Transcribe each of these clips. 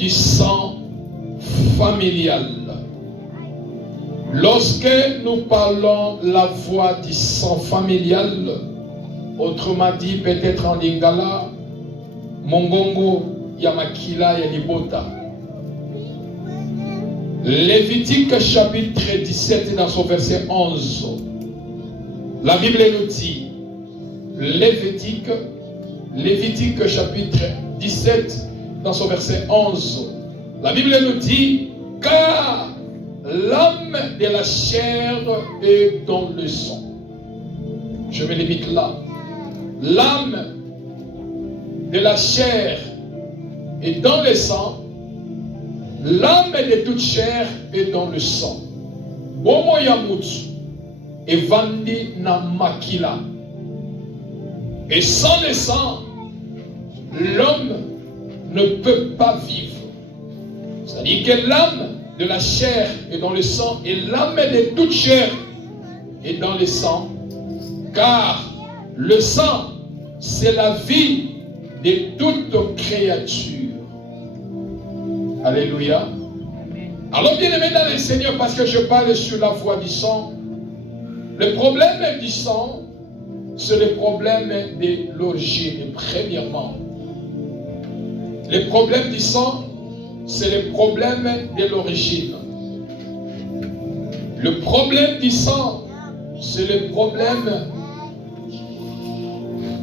du sang familial. Lorsque nous parlons la voie du sang familial, autrement dit, peut-être en lingala, mongongo yamakila ya libota. Lévitique chapitre 17 dans son verset 11. La Bible nous dit, Lévitique chapitre 17 dans son verset 11. La Bible nous dit, car l'âme de la chair est dans le sang. Je me limite là. L'âme de la chair est dans le sang. L'âme de toute chair est dans le sang. Bomo ya mutu evandi na makila. Et sans le sang, l'homme ne peut pas vivre. C'est-à-dire que l'âme de la chair est dans le sang et l'âme de toute chair est dans le sang. Car le sang, c'est la vie de toute créature. Alléluia. Alors bien aimé dans le Seigneur, parce que je parle sur la voie du sang, le problème du sang, c'est le problème de l'origine, premièrement. Le problème du sang, c'est le problème de l'origine. Le problème du sang, c'est le problème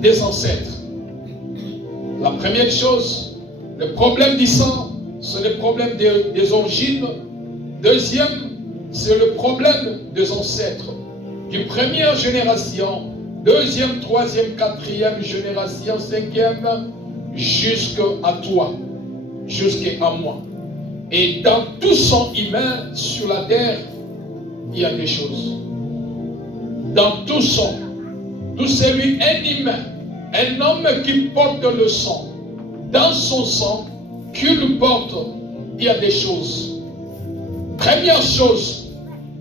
des ancêtres. La première chose, le problème du sang, c'est le problème des origines. Deuxième, c'est le problème des ancêtres. Du première génération, deuxième, troisième, quatrième génération, cinquième, jusqu'à toi, jusqu'à moi. Et dans tout sang humain sur la terre, il y a des choses. Dans tout sang, tout celui, un humain, un homme qui porte le sang, dans son sang, qu'il porte, il y a des choses. Première chose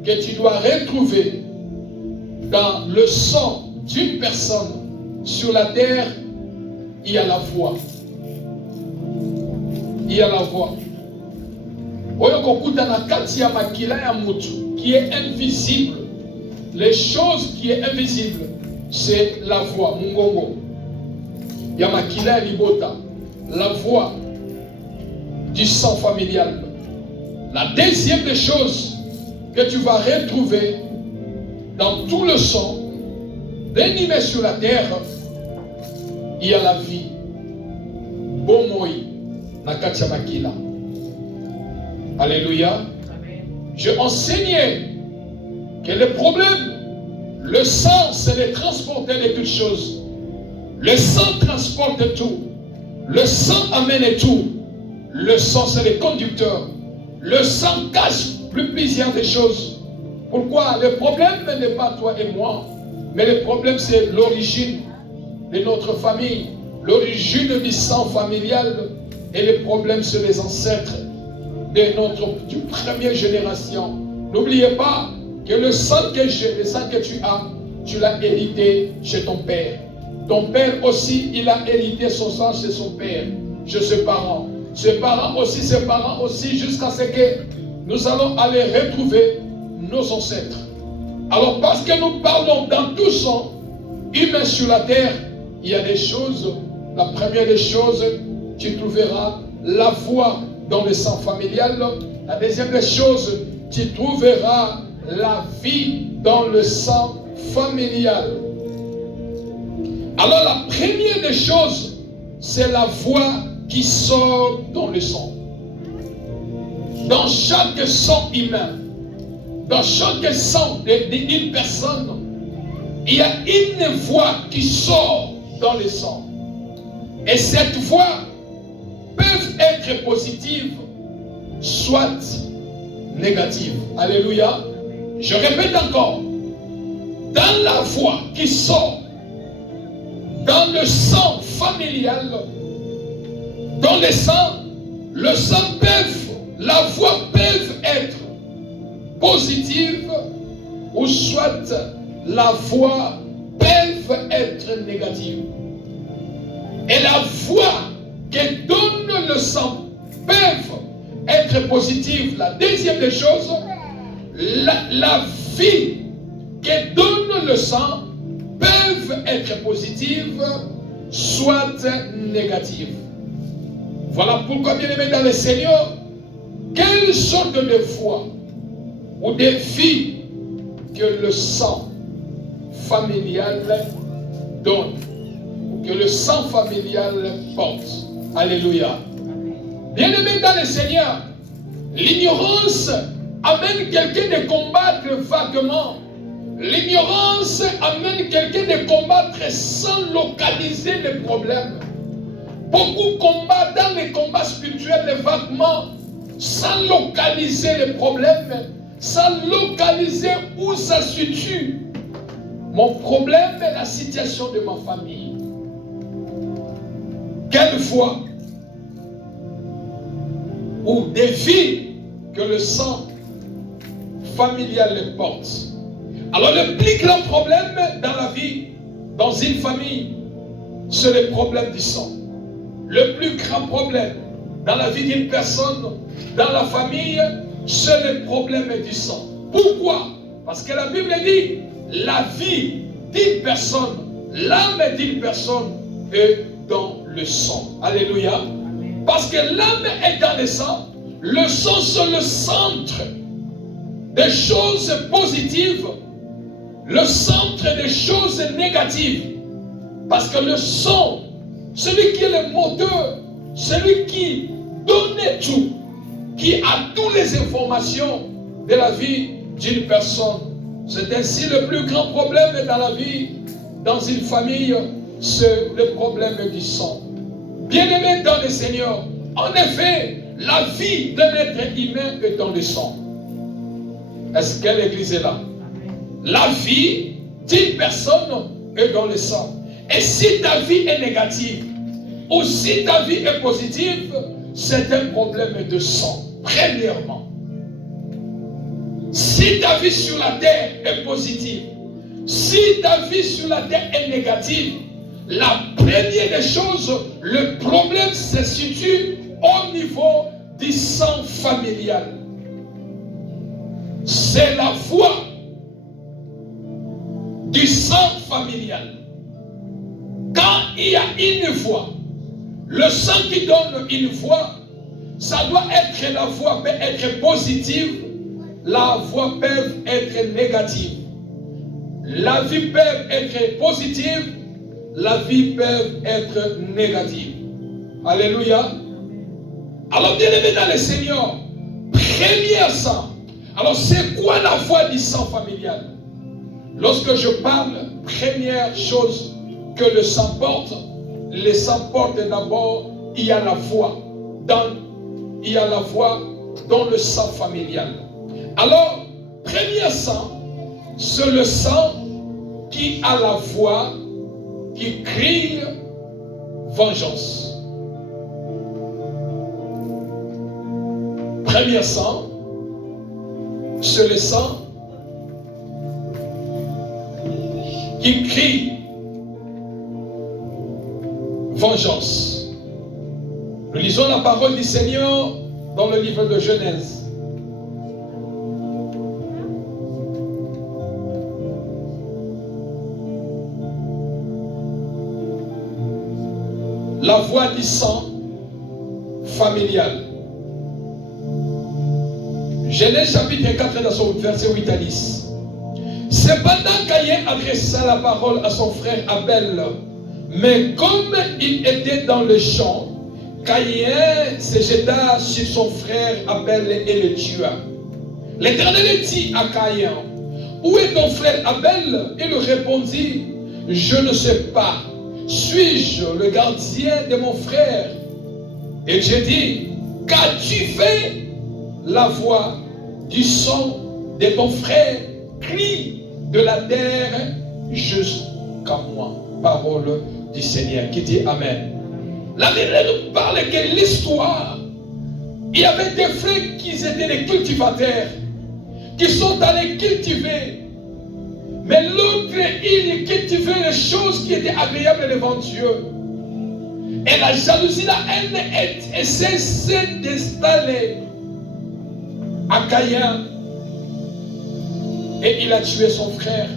que tu dois retrouver dans le sang d'une personne sur la terre, il y a la foi. Il y a la foi. Qui est invisible. Les choses qui est invisible, c'est la voix. Mungongo. Yamakila libota. La voix du sang familial. La deuxième des choses que tu vas retrouver dans tout le sang d'animé sur la terre, il y a la vie. Bomoi Nakatia Makila. Alléluia. Je enseignais que le problème, le sang, c'est le transporter de toutes choses. Le sang transporte tout. Le sang amène tout. Le sang, c'est le conducteur. Le sang cache plusieurs des choses. Pourquoi? Le problème n'est pas toi et moi, mais le problème, c'est l'origine de notre famille, l'origine du sang familial, et le problème, c'est les ancêtres du première génération. N'oubliez pas que le sang que j'ai, le sang que tu l'as hérité chez ton père. Ton père aussi, il a hérité son sang chez son père, chez ses parents. Ses parents aussi, jusqu'à ce que nous allons aller retrouver nos ancêtres. Alors, parce que nous parlons dans tout sang humain sur la terre, il y a des choses. La première des choses, tu trouveras la foi dans le sang familial. La deuxième des choses, tu trouveras la vie dans le sang familial. Alors la première des choses, c'est la foi qui sort dans le sang. Dans chaque sang humain, dans chaque sang d'une personne, il y a une voix qui sort dans le sang. Et cette voix peut être positive, soit négative. Alléluia. Je répète encore. Dans la voix qui sort, dans le sang familial, dans le sang la voix peut être positive ou soit la voix peut être négative. Et la voix que donne le sang peuvent être positives. La deuxième des choses, la vie que donne le sang peuvent être positives, soit négatives. Voilà pourquoi, bien aimé dans le Seigneur, quelle sorte de foi ou de vie que le sang familial donne, que le sang familial porte. Alléluia. Bien aimé dans le Seigneur, l'ignorance amène quelqu'un de combattre vaguement. L'ignorance amène quelqu'un de combattre sans localiser les problèmes. Beaucoup combattent dans les combats spirituels vaguement, sans localiser les problèmes, sans localiser où ça se situe. Mon problème est la situation de ma famille. Quelle foi ou des vies que le sang familial porte. Alors le plus grand problème dans la vie, dans une famille, c'est le problème du sang. Le plus grand problème dans la vie d'une personne, dans la famille, c'est le problème du sang. Pourquoi? Parce que la Bible dit, la vie d'une personne, l'âme d'une personne est dans le sang. Alléluia. Parce que l'âme est dans le sang c'est le centre des choses positives, le centre des choses négatives. Parce que le sang, celui qui est le moteur, celui qui donne tout, qui a toutes les informations de la vie d'une personne. C'est ainsi le plus grand problème dans la vie, dans une famille, c'est le problème du sang. Bien-aimé dans le Seigneur, en effet, la vie d'un être humain est dans le sang. Est-ce que l'Église est là? La vie d'une personne est dans le sang. Et si ta vie est négative, ou si ta vie est positive, c'est un problème de sang, premièrement. Si ta vie sur la terre est positive, si ta vie sur la terre est négative, la première des choses, le problème se situe au niveau du sang familial. C'est la foi du sang familial. Quand il y a une foi, le sang qui donne une foi, ça doit être, la foi peut être positive, la foi peut être négative. La vie peut être positive, la vie peut être négative. Alléluia. Alors bien aimé dans le Seigneur, premier sang. Alors c'est quoi la foi du sang familial? Lorsque je parle, première chose que le sang porte d'abord, il y a la foi dans le sang familial. Alors, premier sang, c'est le sang qui a la voix, qui crie vengeance. Premier sang, c'est le sang qui crie vengeance. Nous lisons la parole du Seigneur dans le livre de Genèse. La voix du sang familial. Genèse chapitre 4, dans son verset 8 à 10. Cependant, Caïn adressa la parole à son frère Abel. Mais comme il était dans le champ, Caïn se jeta sur son frère Abel et le tua. L'Éternel dit à Caïn, où est ton frère Abel? Il répondit, je ne sais pas. Suis-je le gardien de mon frère? Et Dieu dit, qu'as-tu fait? La voix du sang de ton frère crie de la terre jusqu'à moi. Parole du Seigneur qui dit Amen. La Bible nous parle que l'histoire, il y avait des frères qui étaient des cultivateurs, qui sont allés cultiver. Mais l'autre, il cultivait les choses qui étaient agréables devant Dieu. Et la jalousie, la haine s'est installée à Caïn. Et il a tué son frère.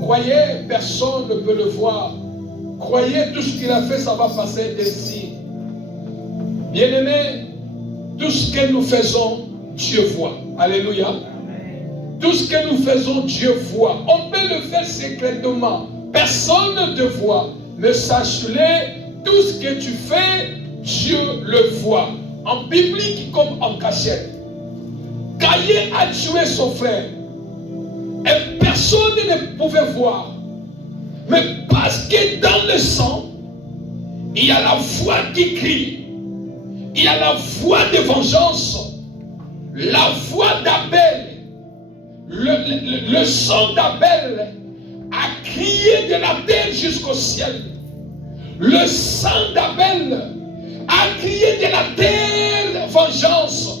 Croyez, personne ne peut le voir. Croyez, tout ce qu'il a fait, ça va passer d'ici. Bien-aimés, tout ce que nous faisons, Dieu voit. Alléluia. Tout ce que nous faisons, Dieu voit. On peut le faire secrètement. Personne ne te voit. Mais sache-le, tout ce que tu fais, Dieu le voit. En biblique comme en cachette. Caïn a tué son frère. Et personne ne pouvait voir. Mais parce que dans le sang, il y a la voix qui crie. Il y a la voix de vengeance. La voix d'Abel. Le sang d'Abel a crié de la terre jusqu'au ciel. Le sang d'Abel a crié de la terre vengeance.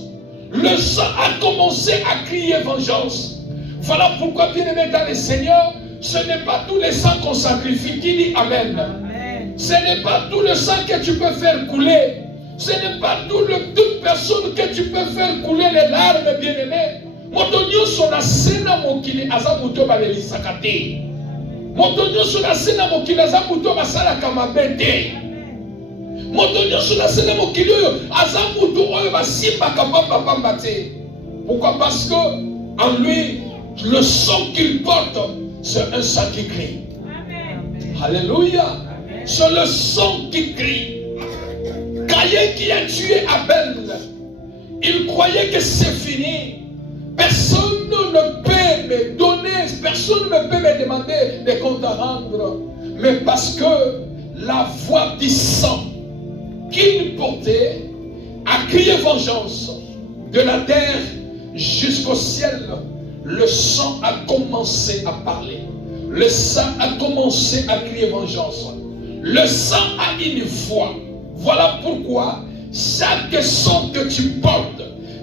Le sang a commencé à crier vengeance. Voilà pourquoi, bien-aimé dans le Seigneur, ce n'est pas tous les sangs qu'on sacrifie. Qui dit Amen? Amen. Ce n'est pas tout le sang que tu peux faire couler. Ce n'est pas toute personne que tu peux faire couler les larmes, bien-aimé. Motonio sona sena mokili azabuto balelisaka te. Motonio sona sena mokili azabuto basalaka mabe te. Motonio sona sena mokili oyo azabuto oyo basimbaka pamba te. Pourquoi? Parce que en lui, le sang qu'il porte, c'est un sang qui crie. Amen. Alléluia. C'est le sang qui crie. Caïn qui a tué Abel, il croyait que c'est fini. Personne ne peut me donner, personne ne peut me demander des comptes à rendre. Mais parce que la voix du sang qu'il portait a crié vengeance de la terre jusqu'au ciel. Le sang a commencé à parler. Le sang a commencé à crier vengeance. Le sang a une voix. Voilà pourquoi chaque sang que tu portes,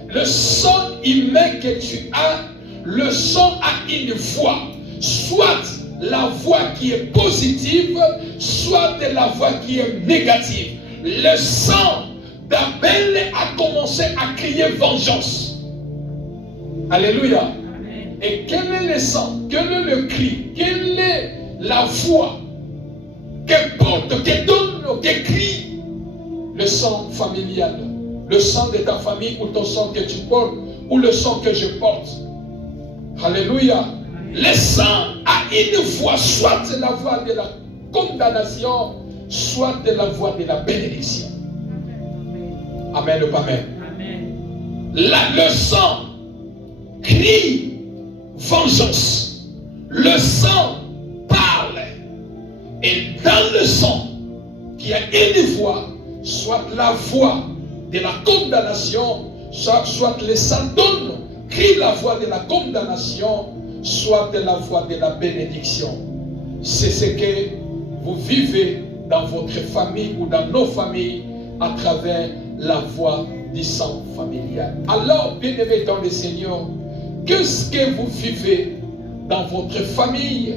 le sang humain que tu as, le sang a une voix. Soit la voix qui est positive, soit la voix qui est négative. Le sang d'Abel a commencé à crier vengeance. Alléluia. Et quel est le sang? Quel est le cri? Quelle est la voix que porte, que donne, que crie? Le sang familial, le sang de ta famille ou ton sang que tu portes ou le sang que je porte. Alléluia. Le sang a une voix, soit la voix de la condamnation, soit de la voix de la bénédiction. Amen ou pas amen? Le sang crie vengeance. Le sang parle. Et dans le sang, il y a une voix, soit la voix de la condamnation, soit le sang donne, crie la voix de la condamnation, soit de la voix de la bénédiction. C'est ce que vous vivez dans votre famille ou dans nos familles à travers la voix du sang familial. Alors, bien-aimés dans le Seigneur, qu'est-ce que vous vivez dans votre famille?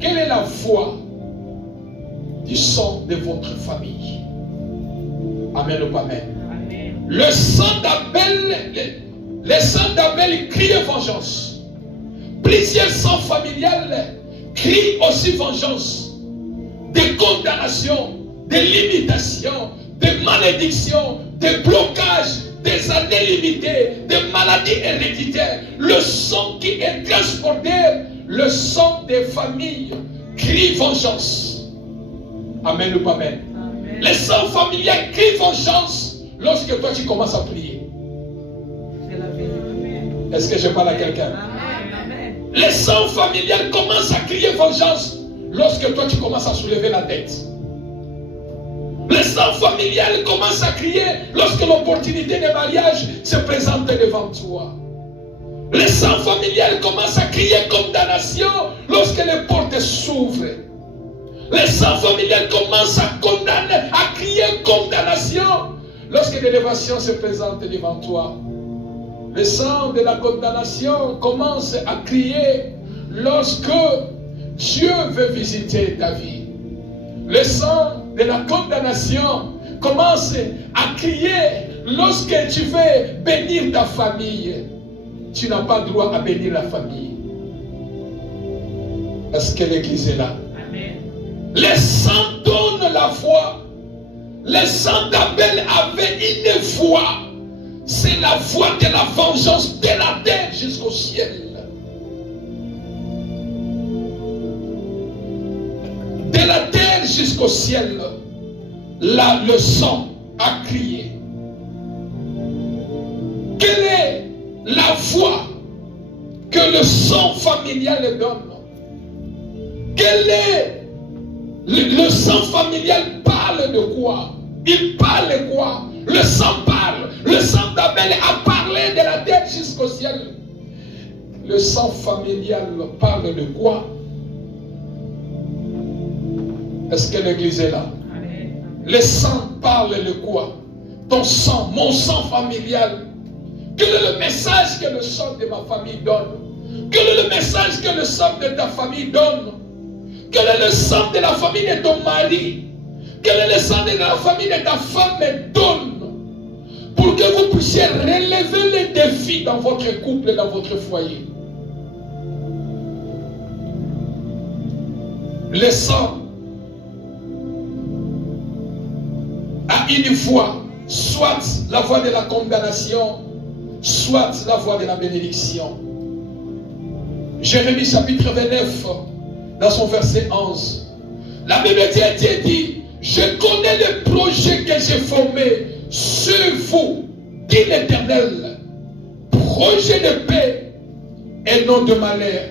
Quelle est la voix du sang de votre famille? Amen ou pas amen? Amen. Le sang d'Abel crie vengeance. Plusieurs sangs familiales crient aussi vengeance. Des condamnations, des limitations, des malédictions, des blocages, des années limitées, des maladies héréditaires. Le sang qui est transporté, le sang des familles crie vengeance. Amen ou pas amen? Les sangs familiers crient vengeance lorsque toi tu commences à prier. Est-ce que je parle à quelqu'un? Les sangs familiers commencent à crier vengeance lorsque toi tu commences à soulever la tête. Les sangs familiales commencent à crier lorsque l'opportunité de mariage se présente devant toi. Les sangs familiales commencent à crier condamnation lorsque les portes s'ouvrent. Les sangs familiales commencent à condamner, à crier condamnation lorsque l'élévation se présente devant toi. Le sang de la condamnation commence à crier lorsque Dieu veut visiter ta vie. Le sang de la condamnation commence à crier lorsque tu veux bénir ta famille. Tu n'as pas droit à bénir la famille. Parce que l'Église est là. Amen. Les saints donnent la foi. Les saints d'Abel avaient une foi. C'est la foi de la vengeance de la terre jusqu'au ciel. De la terre jusqu'au ciel. Là, le sang a crié. Quelle est la foi que le sang familial donne? Quel est le sang familial parle de quoi? Il parle de quoi? Le sang parle. Le sang d'Abel a parlé de la terre jusqu'au ciel. Le sang familial parle de quoi? Est-ce que l'église est là? Le sang parle de quoi? Ton sang, mon sang familial. Quel est le message que le sang de ma famille donne? Quel est le message que le sang de ta famille donne? Quel est le sang de la famille de ton mari? Quel est le sang de la famille de ta femme donne? Pour que vous puissiez relever les défis dans votre couple et dans votre foyer. Le sang a une voix, soit la voix de la condamnation, soit la voix de la bénédiction. Jérémie chapitre 29, dans son verset 11. La Bible dit, je connais le projet que j'ai formé sur vous, dit l'Éternel, projet de paix et non de malheur,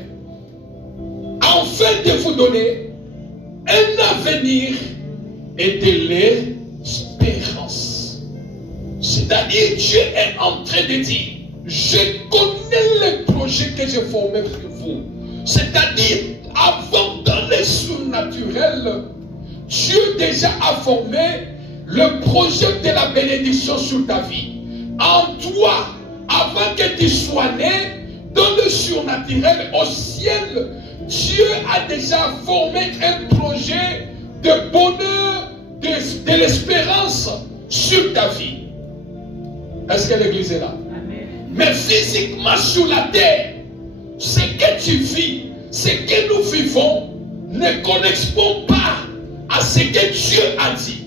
afin de vous donner un avenir et de l'espérance. C'est-à-dire, Dieu est en train de dire, je connais le projet que j'ai formé sur vous. C'est-à-dire, avant dans le surnaturel, Dieu déjà a formé le projet de la bénédiction sur ta vie. En toi, avant que tu sois né, dans le surnaturel, au ciel, Dieu a déjà formé un projet de bonheur, de l'espérance sur ta vie. Est-ce que l'église est là? Amen. Mais physiquement sur la terre, ce que tu vis, ce que nous vivons, ne correspond pas à ce que Dieu a dit.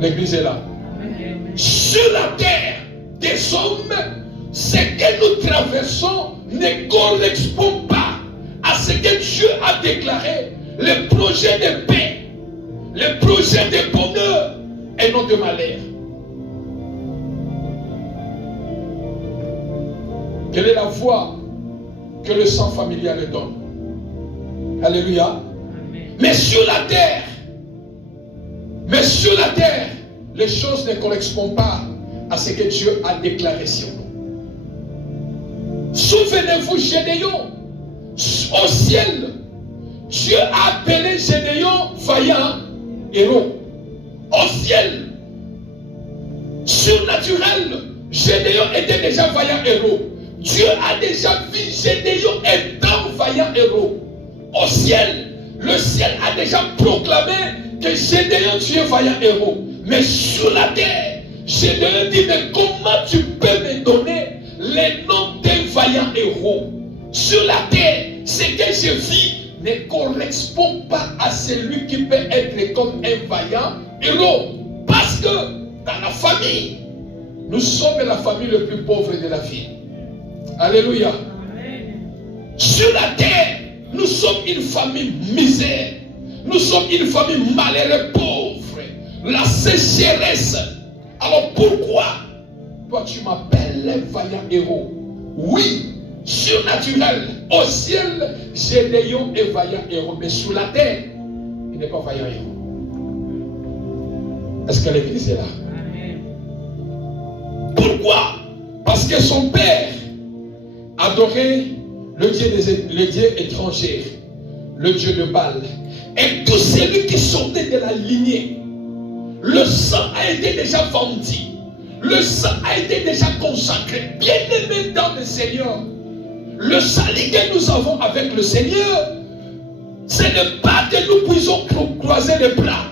L'église est là. Amen. Sur la terre des hommes, ce que nous traversons ne correspond pas à ce que Dieu a déclaré. Le projet de paix, le projet de bonheur et non de malheur. Quelle est la voix que le sang familial donne? Alléluia. Amen. Mais sur la terre, les choses ne correspondent pas à ce que Dieu a déclaré sur nous. Souvenez-vous, Gédéon, au ciel, Dieu a appelé Gédéon vaillant héros. Au ciel, surnaturel, Gédéon était déjà vaillant héros. Dieu a déjà vu Gédéon étant vaillant héros. Au ciel, le ciel a déjà proclamé que Gédéon, tu es vaillant héros. Mais sur la terre, Gédéon dit, mais comment tu peux me donner les noms d'un vaillant héros? Sur la terre, ce que je vis ne correspond pas à celui qui peut être comme un vaillant héros. Parce que dans la famille, nous sommes la famille la plus pauvre de la vie. Alléluia. Amen. Sur la terre, nous sommes une famille misère. Nous sommes une famille malheureuse, pauvre. La sécheresse. Alors pourquoi toi tu m'appelles vaillant héros? Oui, surnaturel. Au ciel, Gédéon est vaillant héros. Mais sur la terre, il n'est pas vaillant héros. Est-ce que l'église est là? Amen. Pourquoi? Parce que son père adorait le dieu étranger, le dieu de Baal. Et tout celui qui sortait de la lignée, le sang a été déjà vendu. Le sang a été déjà consacré. Bien aimé dans le Seigneur. Le salut que nous avons avec le Seigneur, Ce n'est pas que nous puissions croiser les bras.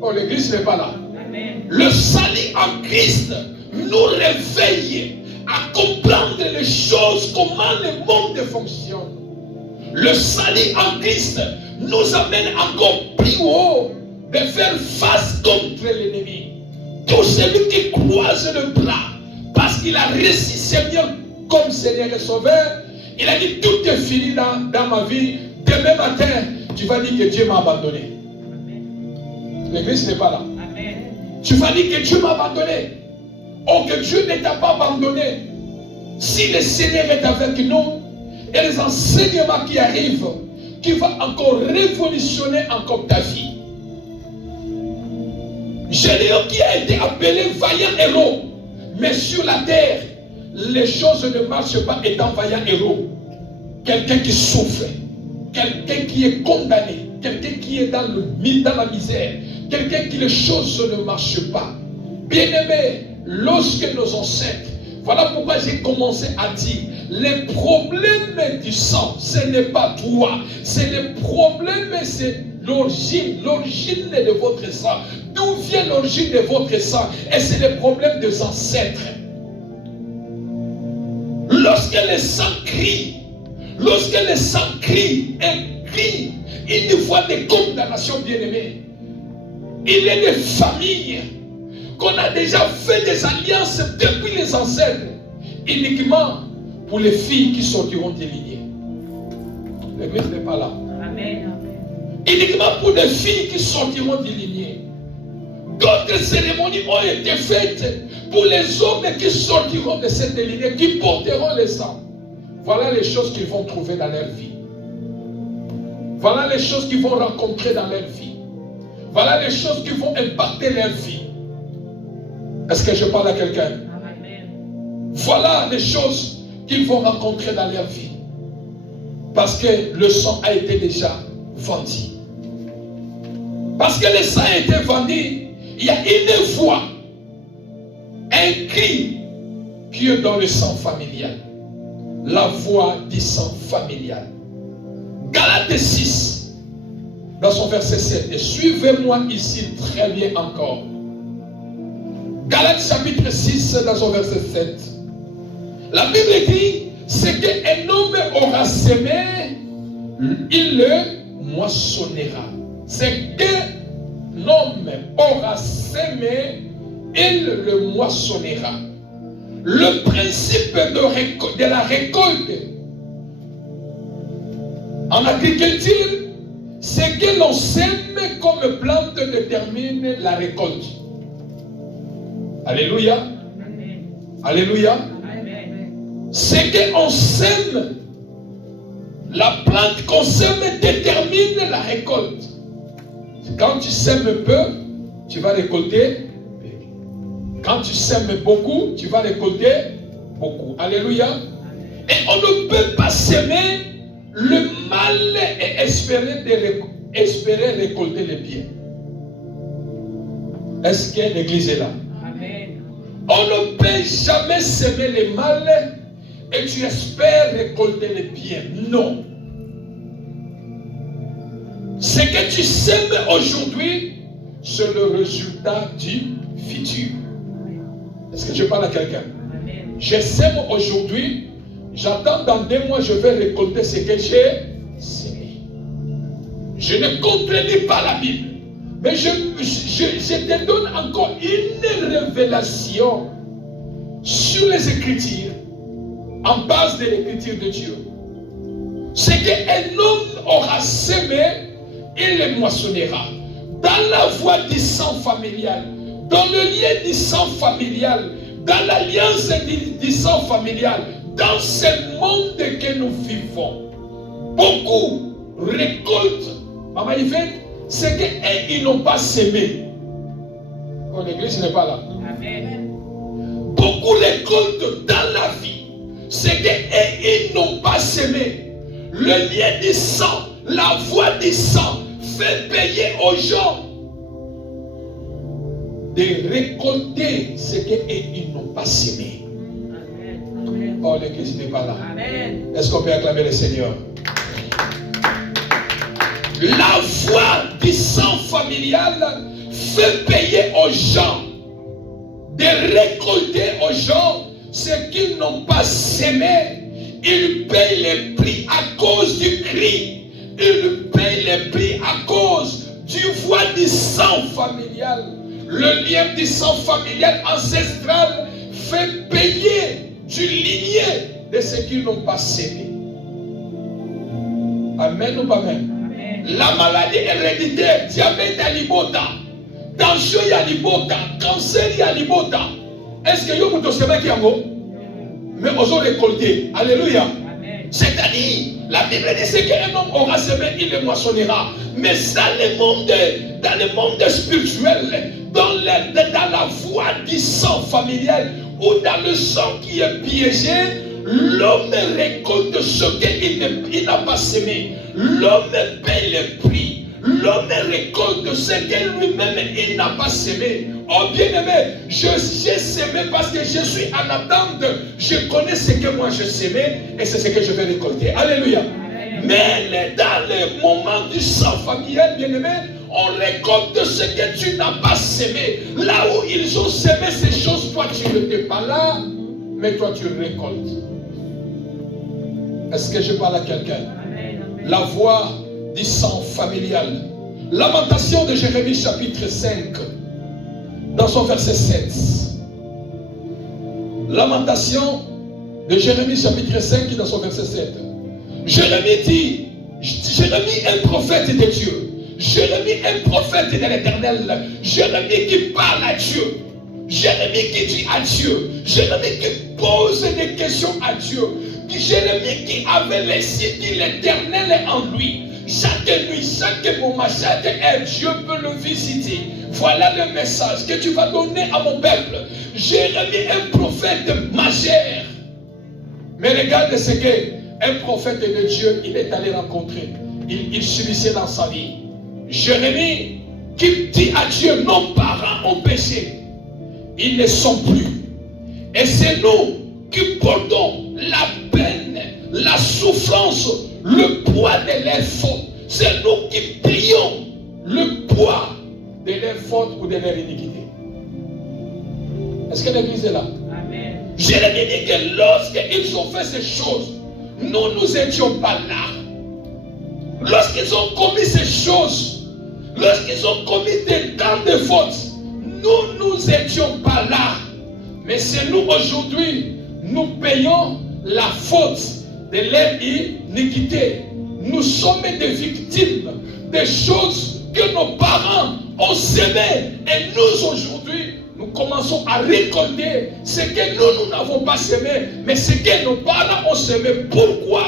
Oh, l'église n'est pas là. Amen. Le salut en Christ nous réveille à comprendre les choses, comment le monde fonctionne. Le salut en Christ nous amène encore plus haut de faire face contre l'ennemi. Tout celui qui croise le bras parce qu'il a reçu Seigneur comme Seigneur et Sauveur, il a dit tout est fini dans ma vie. Demain matin, tu vas dire que Dieu m'a abandonné. L'église n'est pas là. Amen. Tu vas dire que Dieu m'a abandonné. Oh, que Dieu ne t'a pas abandonné. Si le Seigneur est avec nous, il y a des enseignements qui arrivent, qui vont encore révolutionner encore ta vie. Gédéon qui a été appelé vaillant héros, mais sur la terre, les choses ne marchent pas étant vaillant héros. Quelqu'un qui souffre, quelqu'un qui est condamné, quelqu'un qui est dans la misère, quelqu'un qui les choses ne marchent pas. Bien-aimé, lorsque nos ancêtres, voilà pourquoi j'ai commencé à dire, les problèmes du sang, ce n'est pas toi, c'est le problème, c'est l'origine de votre sang. D'où vient l'origine de votre sang? Et c'est le problème des ancêtres. Lorsque le sang crie, et crie une voix de condamnation, bien-aimée, il est des familles qu'on a déjà fait des alliances depuis les ancêtres, uniquement pour les filles qui sortiront des lignées. L'église n'est pas là. Amen. Uniquement pour les filles qui sortiront des lignées. D'autres cérémonies ont été faites pour les hommes qui sortiront de cette lignée, qui porteront le sang. Voilà les choses qu'ils vont trouver dans leur vie. Voilà les choses qu'ils vont rencontrer dans leur vie. Voilà les choses qui vont impacter leur vie. Est-ce que je parle à quelqu'un? Voilà les choses qu'ils vont rencontrer dans leur vie. Parce que le sang a été déjà vendu. Parce que le sang a été vendu, il y a une voix, un cri qui est dans le sang familial. La voix du sang familial. Galates 6, dans son verset 7. Et suivez-moi ici très bien encore. Galates chapitre 6, dans son verset 7. La Bible dit, c'est qu'un homme aura semé, il le moissonnera. C'est qu'un homme aura semé, il le moissonnera. Le principe de la récolte en agriculture, c'est que l'on sème comme plante détermine la récolte. Alléluia. Amen. Alléluia. Amen. C'est qu'on sème, la plante qu'on sème détermine la récolte. Quand tu sèmes peu, tu vas récolter. Quand tu sèmes beaucoup, tu vas récolter beaucoup. Alléluia. Et on ne peut pas s'aimer le mal et espérer récolter le bien. Est-ce que l'église est là? Amen. On ne peut jamais s'aimer le mal et tu espères récolter le bien. Non. Ce que tu sèmes aujourd'hui, c'est le résultat du futur. Est-ce que je parle à quelqu'un? Je sème aujourd'hui, j'attends dans 2 mois, je vais récolter ce que j'ai semé. Je ne contredis pas la Bible, mais je te donne encore une révélation sur les Écritures, en base de l'Écriture de Dieu. C'est qu'un homme aura semé, il le moissonnera. Dans la voie du sang familial, dans le lien du sang familial, dans l'alliance du sang familial, dans ce monde que nous vivons, beaucoup récoltent. Maman Yvette, c'est qu'ils n'ont pas semé. Oh, l'église n'est pas là. Amen. Beaucoup récoltent dans la vie, c'est qu'ils n'ont pas semé. Le lien du sang, la voie du sang, fait payer aux gens de récolter ce qu'ils n'ont pas semé. Amen. Oh, l'église n'est pas là. Amen. Est-ce qu'on peut acclamer le Seigneur? La voie du sang familial fait payer aux gens, de récolter aux gens ce qu'ils n'ont pas sémé. Ils payent les prix à cause du cri. Ils payent les prix à cause du voie du sang familial. Le lien du sang familial ancestral fait payer du ligné de ce qu'ils n'ont pas sémé. Amen ou pas amen? La maladie héréditaire, diabète à l'ibota, tension à l'ibota, cancer à l'ibota. Est-ce que vous avez qui mais osons récolter. Alléluia. C'est-à-dire, la Bible dit qu'un homme aura semé, il le moissonnera. Mais dans le monde spirituel, dans la voie du sang familial, ou dans le sang qui est piégé, l'homme récolte ce qu'il n'a pas semé. L'homme paye le prix. L'homme récolte ce que lui-même il n'a pas semé. Oh bien-aimé, j'ai semé parce que je suis en attente. Je connais ce que moi je semé et c'est ce que je vais récolter. Alléluia. Mais dans le moment du sang familial, bien-aimé, on récolte ce que tu n'as pas semé. Là où ils ont semé ces choses, toi tu n'étais pas là, mais toi tu récoltes. Est-ce que je parle à quelqu'un? La voie du sang familial. Lamentation de Jérémie chapitre 5, dans son verset 7. Lamentation de Jérémie chapitre 5, dans son verset 7. Jérémie dit, Jérémie un prophète de Dieu. Jérémie un prophète de l'Éternel. Jérémie qui parle à Dieu. Jérémie qui dit à Dieu. Jérémie qui pose des questions à Dieu. Jérémie qui avait laissé dit l'Éternel est en lui. Chaque nuit, chaque moment, chaque heure, Dieu peut le visiter. Voilà le message que tu vas donner à mon peuple. Jérémie, un prophète majeur. Mais regarde ce qu'un prophète de Dieu, il est allé rencontrer. Il subissait dans sa vie. Jérémie, qui dit à Dieu, nos parents ont péché. Ils ne sont plus. Et c'est nous qui portons la peine, la souffrance, le poids de leurs fautes. C'est nous qui payons le poids de leurs fautes ou de leur iniquité. Est-ce que l'église est là? Amen. Jérémie dit que lorsqu'ils ont fait ces choses, nous n'étions pas là. Lorsqu'ils ont commis ces choses, lorsqu'ils ont commis des temps de fautes, nous n'étions pas là. Mais c'est nous aujourd'hui, nous payons la faute de leur iniquité. Nous sommes des victimes des choses que nos parents ont semées. Et nous aujourd'hui, nous commençons à récolter ce que nous n'avons pas semé, mais ce que nos parents ont semé. Pourquoi?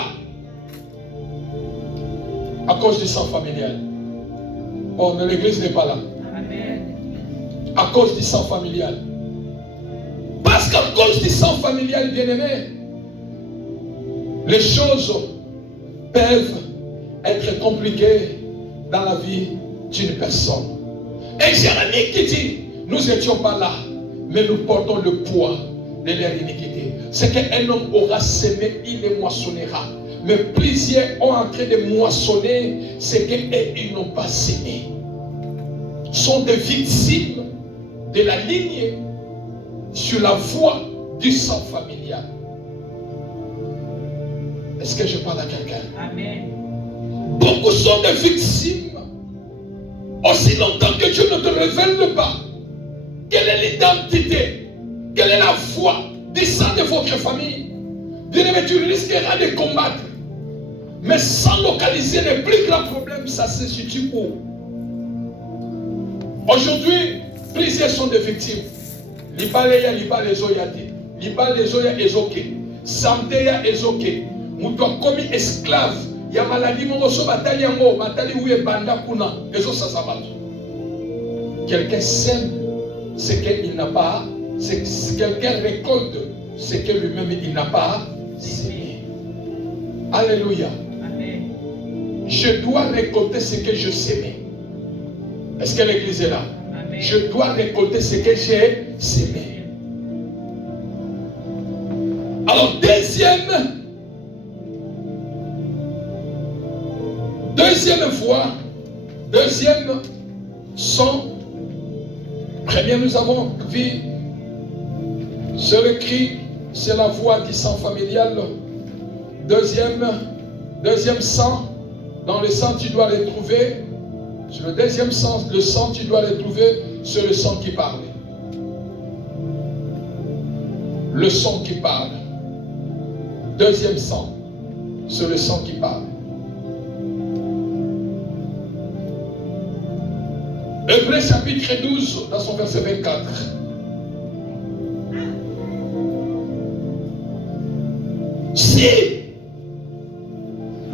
À cause du sang familial. Oh, mais l'église n'est pas là. Amen. À cause du sang familial. Parce qu'à cause du sang familial, bien-aimé, les choses peuvent être compliquées dans la vie d'une personne. Et Jérémie qui dit, nous n'étions pas là, mais nous portons le poids de leur iniquité. C'est qu'un homme aura semé, il le moissonnera. Mais plusieurs ont en train de moissonner ce qu'ils n'ont pas semé. Sont des victimes de la ligne sur la voie du sang familial. Est-ce que je parle à quelqu'un? Amen. Beaucoup sont des victimes. Aussi longtemps que Dieu ne te révèle pas quelle est l'identité, quelle est la foi du sang de votre famille, bien-aimé, tu risqueras de combattre. Mais sans localiser les plus grands problèmes, ça se situe où? Aujourd'hui, plusieurs sont des victimes. Libaleya, libalezoyate. Libalezoya ezoke. Samteya ezoke. Moutoua commis esclave. Ya maladie moroso batali yango. Batali ouye banda kuna. Ezo sasabato. Quelqu'un sème ce qu'il n'a pas. Quelqu'un récolte ce que lui-même il n'a pas semé. Alléluia. Amen. Je dois récolter ce que je sémais. Est-ce que l'église est là? Amen. Je dois récolter ce que j'ai sémé. deuxième Deuxième voix, deuxième son. Premier, nous avons vu, c'est le cri, c'est la voix du sang familial. Deuxième sang, dans le sang tu dois les trouver. Sur le deuxième sang, le sang tu dois les trouver, c'est le sang qui parle. Le sang qui parle. Deuxième sang, c'est le sang qui parle. Hébreux chapitre 12, dans son verset 24. Si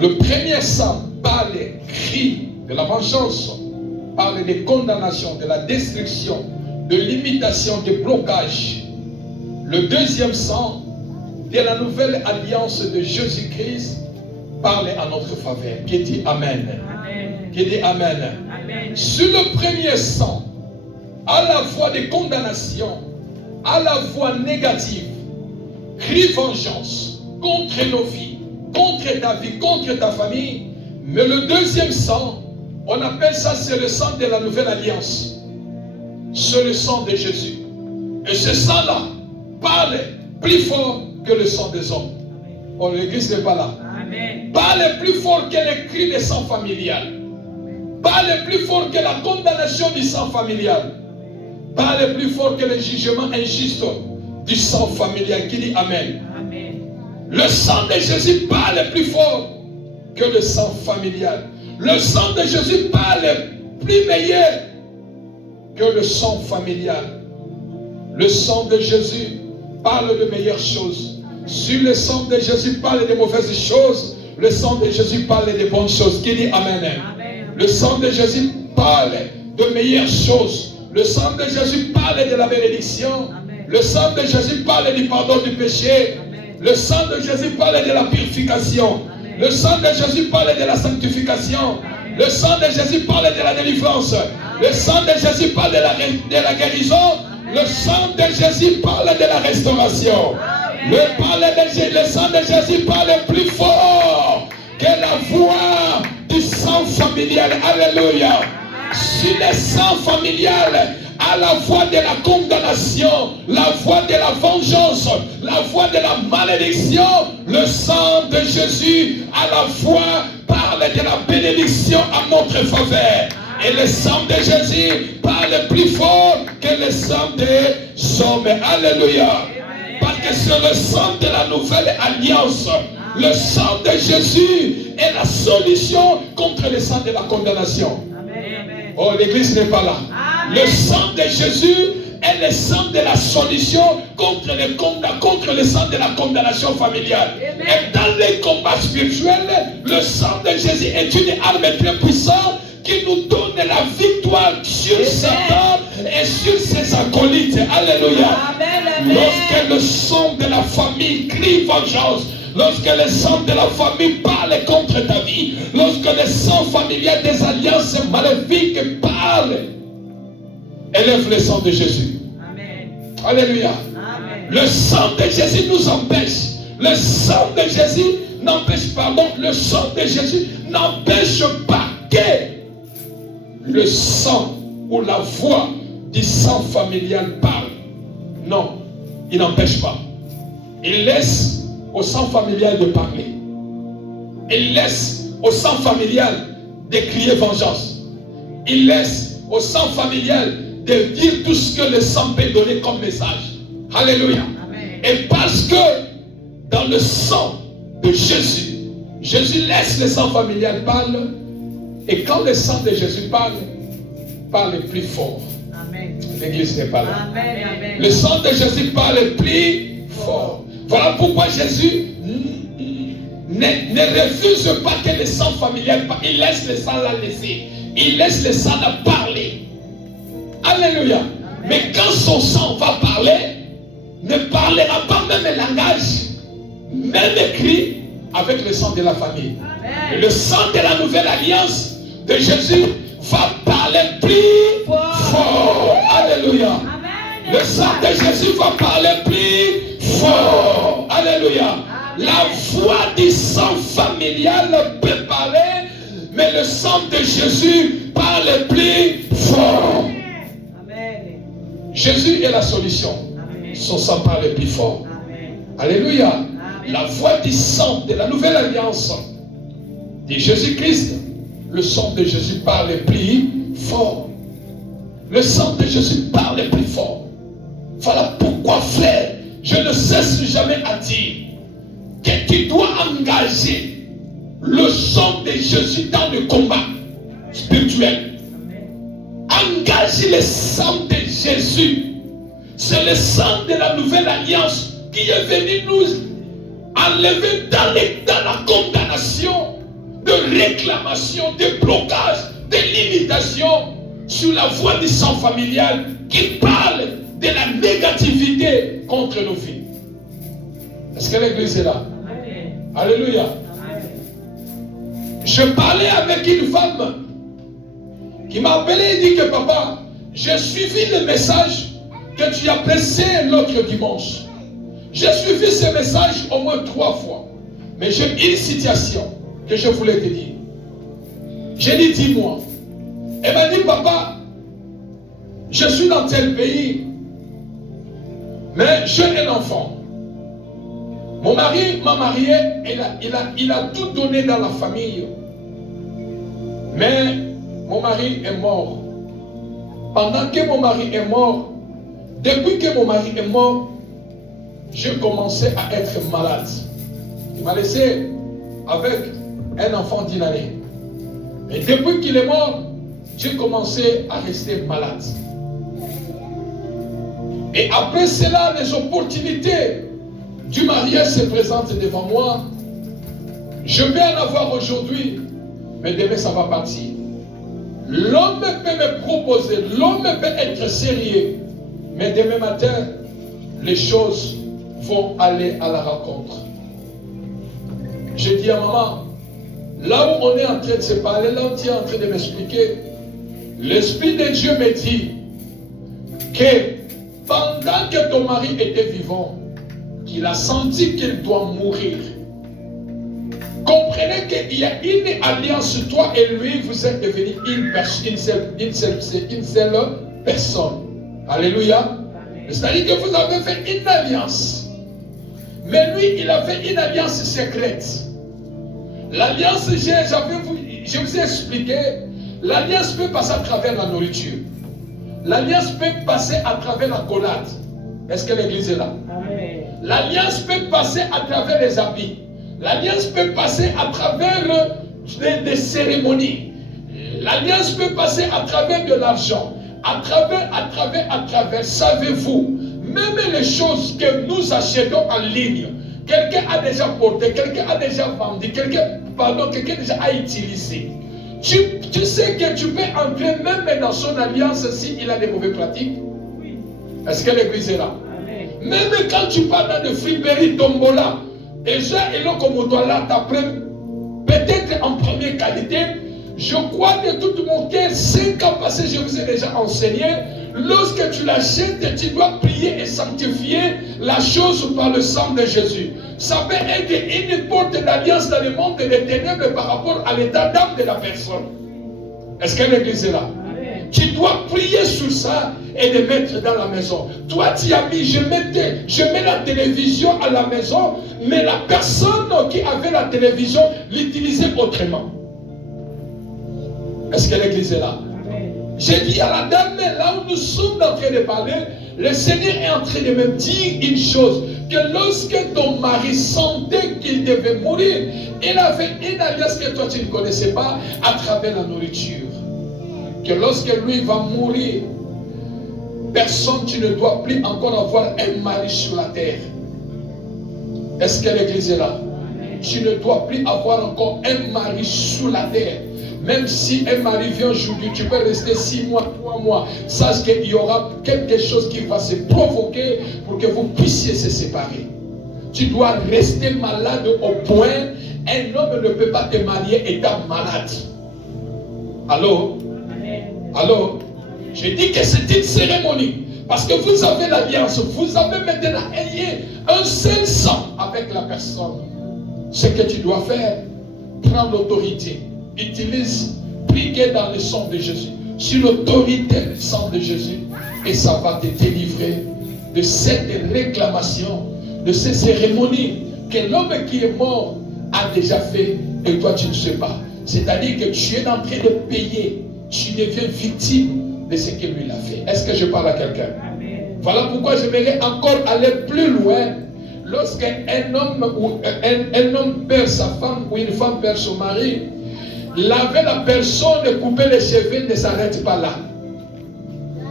le premier sang parle des cris de la vengeance, parle des condamnations, de la destruction, de l'imitation, du blocage, le deuxième sang de la nouvelle alliance de Jésus-Christ parle à notre faveur. Qui dit Amen. Amen. Qui dit Amen. Amen. Sur le premier sang, à la voix de condamnation, à la voix négative, crie vengeance contre nos vies, contre ta vie, contre ta famille. Mais le deuxième sang, on appelle ça, c'est le sang de la nouvelle alliance. C'est le sang de Jésus. Et ce sang-là parle plus fort que le sang des hommes. Oh, l'église n'est pas là. Amen. Parle plus fort que les cris des sang familial. Parle plus fort que la condamnation du sang familial. Parle plus fort que le jugement injuste du sang familial. Qui dit Amen. Amen. Le sang de Jésus parle plus fort que le sang familial. Le sang de Jésus parle plus meilleur que le sang familial. Le sang de Jésus parle de meilleures choses. Si le sang de Jésus parle de mauvaises choses, le sang de Jésus parle de bonnes choses. Qui dit Amen. Amen. Le sang de Jésus parle de meilleures choses. Le sang de Jésus parle de la bénédiction. Amen. Le sang de Jésus parle du pardon du péché. Amen. Le sang de Jésus parle de la purification. Amen. Le sang de Jésus parle de la sanctification. Amen. Le sang de Jésus parle de la délivrance. Amen. Le sang de Jésus parle de la guérison. Amen. Le sang de Jésus parle de la restauration. Le sang de Jésus parle plus fort que la voix du sang familial. Alléluia. Si le sang familial a la voix de la condamnation, la voix de la vengeance, la voix de la malédiction, le sang de Jésus a la voix, parle de la bénédiction à notre faveur. Et le sang de Jésus parle plus fort que le sang des hommes. Alléluia. Parce que c'est le sang de la nouvelle alliance. Le sang de Jésus est la solution contre le sang de la condamnation. Amen. Oh, l'église n'est pas là. Amen. Le sang de Jésus est le sang de la solution contre le sang de la condamnation familiale. Amen. Et dans les combats spirituels, le sang de Jésus est une arme très puissante qui nous donne la victoire sur Satan et sur ses acolytes. Alléluia. Amen. Lorsque le sang de la famille crie vengeance, lorsque le sang de la famille parle contre ta vie, lorsque le sang familial des alliances maléfiques parle, élève le sang de Jésus. Amen. Alléluia. Amen. Le sang de Jésus nous empêche. Le sang de Jésus n'empêche pas. Donc le sang de Jésus n'empêche pas que le sang ou la voix du sang familial parle. Non, il n'empêche pas. Il laisse au sang familial de parler. Il laisse au sang familial de crier vengeance. Il laisse au sang familial de dire tout ce que le sang peut donner comme message. Alléluia. Amen. Et parce que dans le sang de Jésus, Jésus laisse le sang familial parler. Et quand le sang de Jésus parle plus fort. Amen. L'église n'est pas là. Amen. Amen. Le sang de Jésus parle plus fort. Voilà pourquoi Jésus ne refuse pas que le sang familial parle. Il laisse le sang la laisser. Il laisse le sang la parler. Alléluia. Amen. Mais quand son sang va parler, ne parlera pas même le langage, même écrit avec le sang de la famille. Amen. Le sang de la nouvelle alliance de Jésus va parler plus fort. Alléluia. Amen. Le sang de Jésus va parler plus fort. Alléluia. Amen. La voix du sang familial peut parler, mais que le sang de Jésus parle plus fort. Amen. Jésus est la solution. Amen. Son sang parle plus fort. Amen. Alléluia. Amen. La voix du sang de la nouvelle alliance de Jésus-Christ, le sang de Jésus parle plus fort. Le sang de Jésus parle plus fort. Voilà pourquoi, frère, je ne cesse jamais à dire que tu dois engager le sang de Jésus dans le combat spirituel. Engage le sang de Jésus. C'est le sang de la nouvelle alliance qui est venu nous enlever dans la condamnation, de réclamation, de blocage, de limitation sur la voie du sang familial qui parle de la négativité contre nos vies. Est-ce que l'église est là? Amen. Alléluia. Amen. Je parlais avec une femme qui m'a appelé et dit que papa, j'ai suivi le message que tu as pressé l'autre dimanche. J'ai suivi ce message au moins 3 fois. Mais j'ai une situation que je voulais te dire. J'ai dit, dis-moi. Elle m'a dit, papa, je suis dans tel pays, mais j'ai un enfant. Mon mari m'a marié, il a tout donné dans la famille. Mais mon mari est mort. Pendant que mon mari est mort, depuis que mon mari est mort, j'ai commencé à être malade. Il m'a laissé avec un enfant d'1 année. Et depuis qu'il est mort, j'ai commencé à rester malade. Et après cela, les opportunités du mariage se présentent devant moi. Je peux en avoir aujourd'hui, mais demain ça va partir. L'homme peut me proposer, l'homme peut être sérieux, mais demain matin, les choses vont aller à la rencontre. Je dis à maman, là où on est en train de se parler, là où tu es en train de m'expliquer, l'Esprit de Dieu me dit que pendant que ton mari était vivant, qu'il a senti qu'il doit mourir, comprenez qu'il y a une alliance, toi et lui, vous êtes devenus une seule personne. Alléluia. C'est-à-dire que vous avez fait une alliance. Mais lui, il a fait une alliance secrète. L'alliance, je vous ai expliqué, l'alliance peut passer à travers la nourriture. L'alliance peut passer à travers la collade. Est-ce que l'église est là? Amen. L'alliance peut passer à travers les habits. L'alliance peut passer à travers des cérémonies. L'alliance peut passer à travers de l'argent. À travers, savez-vous, même les choses que nous achetons en ligne, quelqu'un a déjà porté, quelqu'un a déjà vendu, quelqu'un déjà a utilisé. Tu sais que tu peux entrer même dans son alliance s'il a des mauvaises pratiques. Oui. Est-ce que l'église est là? Amen. Même quand tu pars dans de friperies, tombola, et j'ai et là comme toi là, peut-être en première qualité, je crois de tout mon cœur, 5 ans passés, je vous ai déjà enseigné, lorsque tu l'achètes, tu dois prier et sanctifier la chose par le sang de Jésus. Ça peut être une porte d'alliance dans le monde des ténèbres par rapport à l'état d'âme de la personne. Est-ce que l'église est là? Amen. Tu dois prier sur ça et le mettre dans la maison. Toi, tu as mis, je mets la télévision à la maison, mais la personne qui avait la télévision l'utilisait autrement. Est-ce que l'église est là? Amen. J'ai dit à la dame, là où nous sommes en train de parler, le Seigneur est en train de me dire une chose, que lorsque ton mari sentait qu'il devait mourir, il avait une alliance que toi tu ne connaissais pas à travers la nourriture. Que lorsque lui va mourir, personne, tu ne dois plus encore avoir un mari sur la terre. Est-ce que l'église est là? Amen. Tu ne dois plus avoir encore un mari sur la terre. Même si un mari vient aujourd'hui, tu peux rester 6 mois, 3 mois. Sache qu'il y aura quelque chose qui va se provoquer pour que vous puissiez se séparer. Tu dois rester malade au point, un homme ne peut pas te marier étant malade. Allô? Amen. Allô? Je dis que c'est une cérémonie. Parce que vous avez l'alliance. Vous avez maintenant un seul sang avec la personne. Ce que tu dois faire, prends l'autorité. utilise, priez dans le sang de Jésus, sur l'autorité du sang de Jésus, et ça va te délivrer de cette réclamation, de ces cérémonies que l'homme qui est mort a déjà fait et toi tu ne sais pas. C'est-à-dire que tu es en train de payer, tu deviens victime de ce que lui a fait. Est-ce que je parle à quelqu'un? Voilà pourquoi j'aimerais encore aller plus loin. Lorsqu'un homme ou un homme perd sa femme ou une femme perd son mari, laver la personne et couper les cheveux ne s'arrête pas là.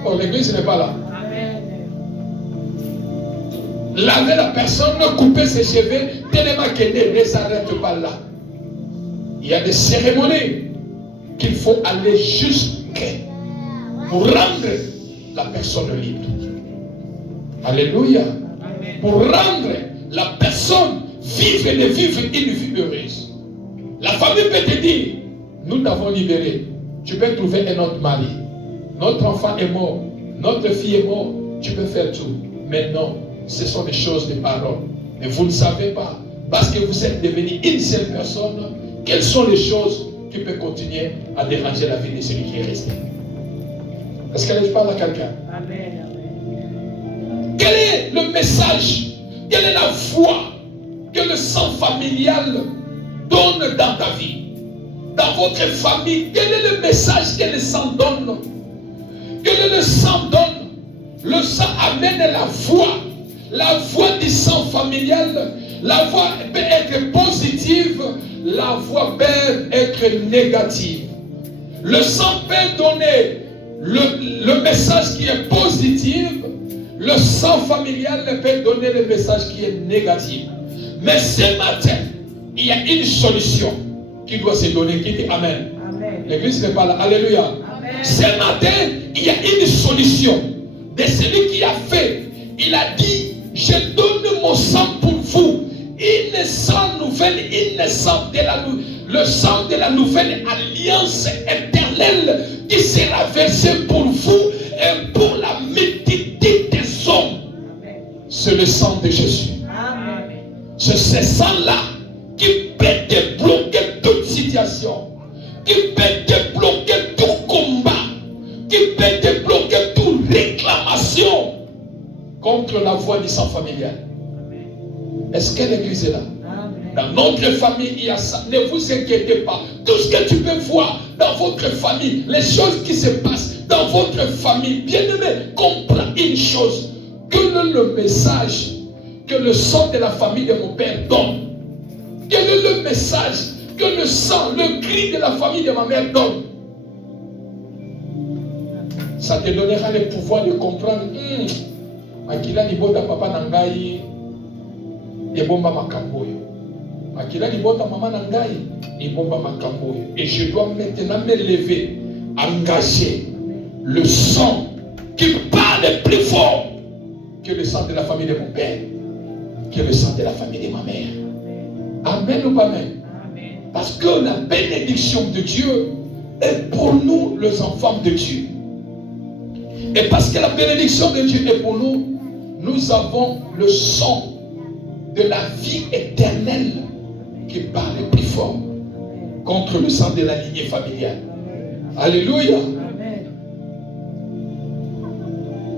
Oh, l'église n'est pas là. Laver la personne, couper ses cheveux, tellement qu'elle ne s'arrête pas là. Il y a des cérémonies qu'il faut aller jusqu'à pour rendre la personne libre. Alléluia. Pour rendre la personne vivre une vie heureuse. La famille peut te dire, nous t'avons libéré. Tu peux trouver un autre mari. Notre enfant est mort. Notre fille est morte. Tu peux faire tout. Mais non, ce sont des choses de parole. Mais vous ne savez pas. Parce que vous êtes devenu une seule personne. Quelles sont les choses qui peuvent continuer à déranger la vie de celui qui est resté? Est-ce que je parle à quelqu'un? Amen. Quel est le message? Quelle est la foi que le sang familial donne dans ta vie? Dans votre famille, quel est le message que le sang donne? Quel est le sang donne? Le sang amène la foi. La foi du sang familial. La voix peut être positive, la voix peut être négative. Le sang peut donner le message qui est positif, le sang familial peut donner le message qui est négatif. Mais ce matin, il y a une solution qui doit se donner, qui dit Amen. Amen. L'église n'est pas là. Alléluia. Amen. Ce matin, il y a une solution de celui qui a fait. Il a dit, je donne mon sang pour vous. Il sang nouvelle, le sang de la nouvelle alliance éternelle qui sera versé pour vous et pour la multitude des hommes. C'est le sang de Jésus. Amen. C'est ce sang-là qui peut débloquer toute situation, qui peut débloquer tout combat, qui peut débloquer toute réclamation contre la voie du sang familial. Est-ce que l'église est là? Amen. Dans notre famille, il y a ça. Ne vous inquiétez pas. Tout ce que tu peux voir dans votre famille, les choses qui se passent dans votre famille, bien-aimé, comprends une chose. Quel est le message que le sang de la famille de mon père donne? Quel est le message que le sang, le cri de la famille de ma mère donne? Ça te donnera le pouvoir de comprendre. Akila libota papa nangai. Et bomba makamboyo. Akila libota maman nangai. Et bomba makamboyo. Et je dois maintenant me lever, engager le sang qui parle plus fort que le sang de la famille de mon père, que le sang de la famille de ma mère. Amen ou pas amen? Parce que la bénédiction de Dieu est pour nous les enfants de Dieu. Et parce que la bénédiction de Dieu est pour nous, nous avons le sang de la vie éternelle qui parle plus fort contre le sang de la lignée familiale. Alléluia.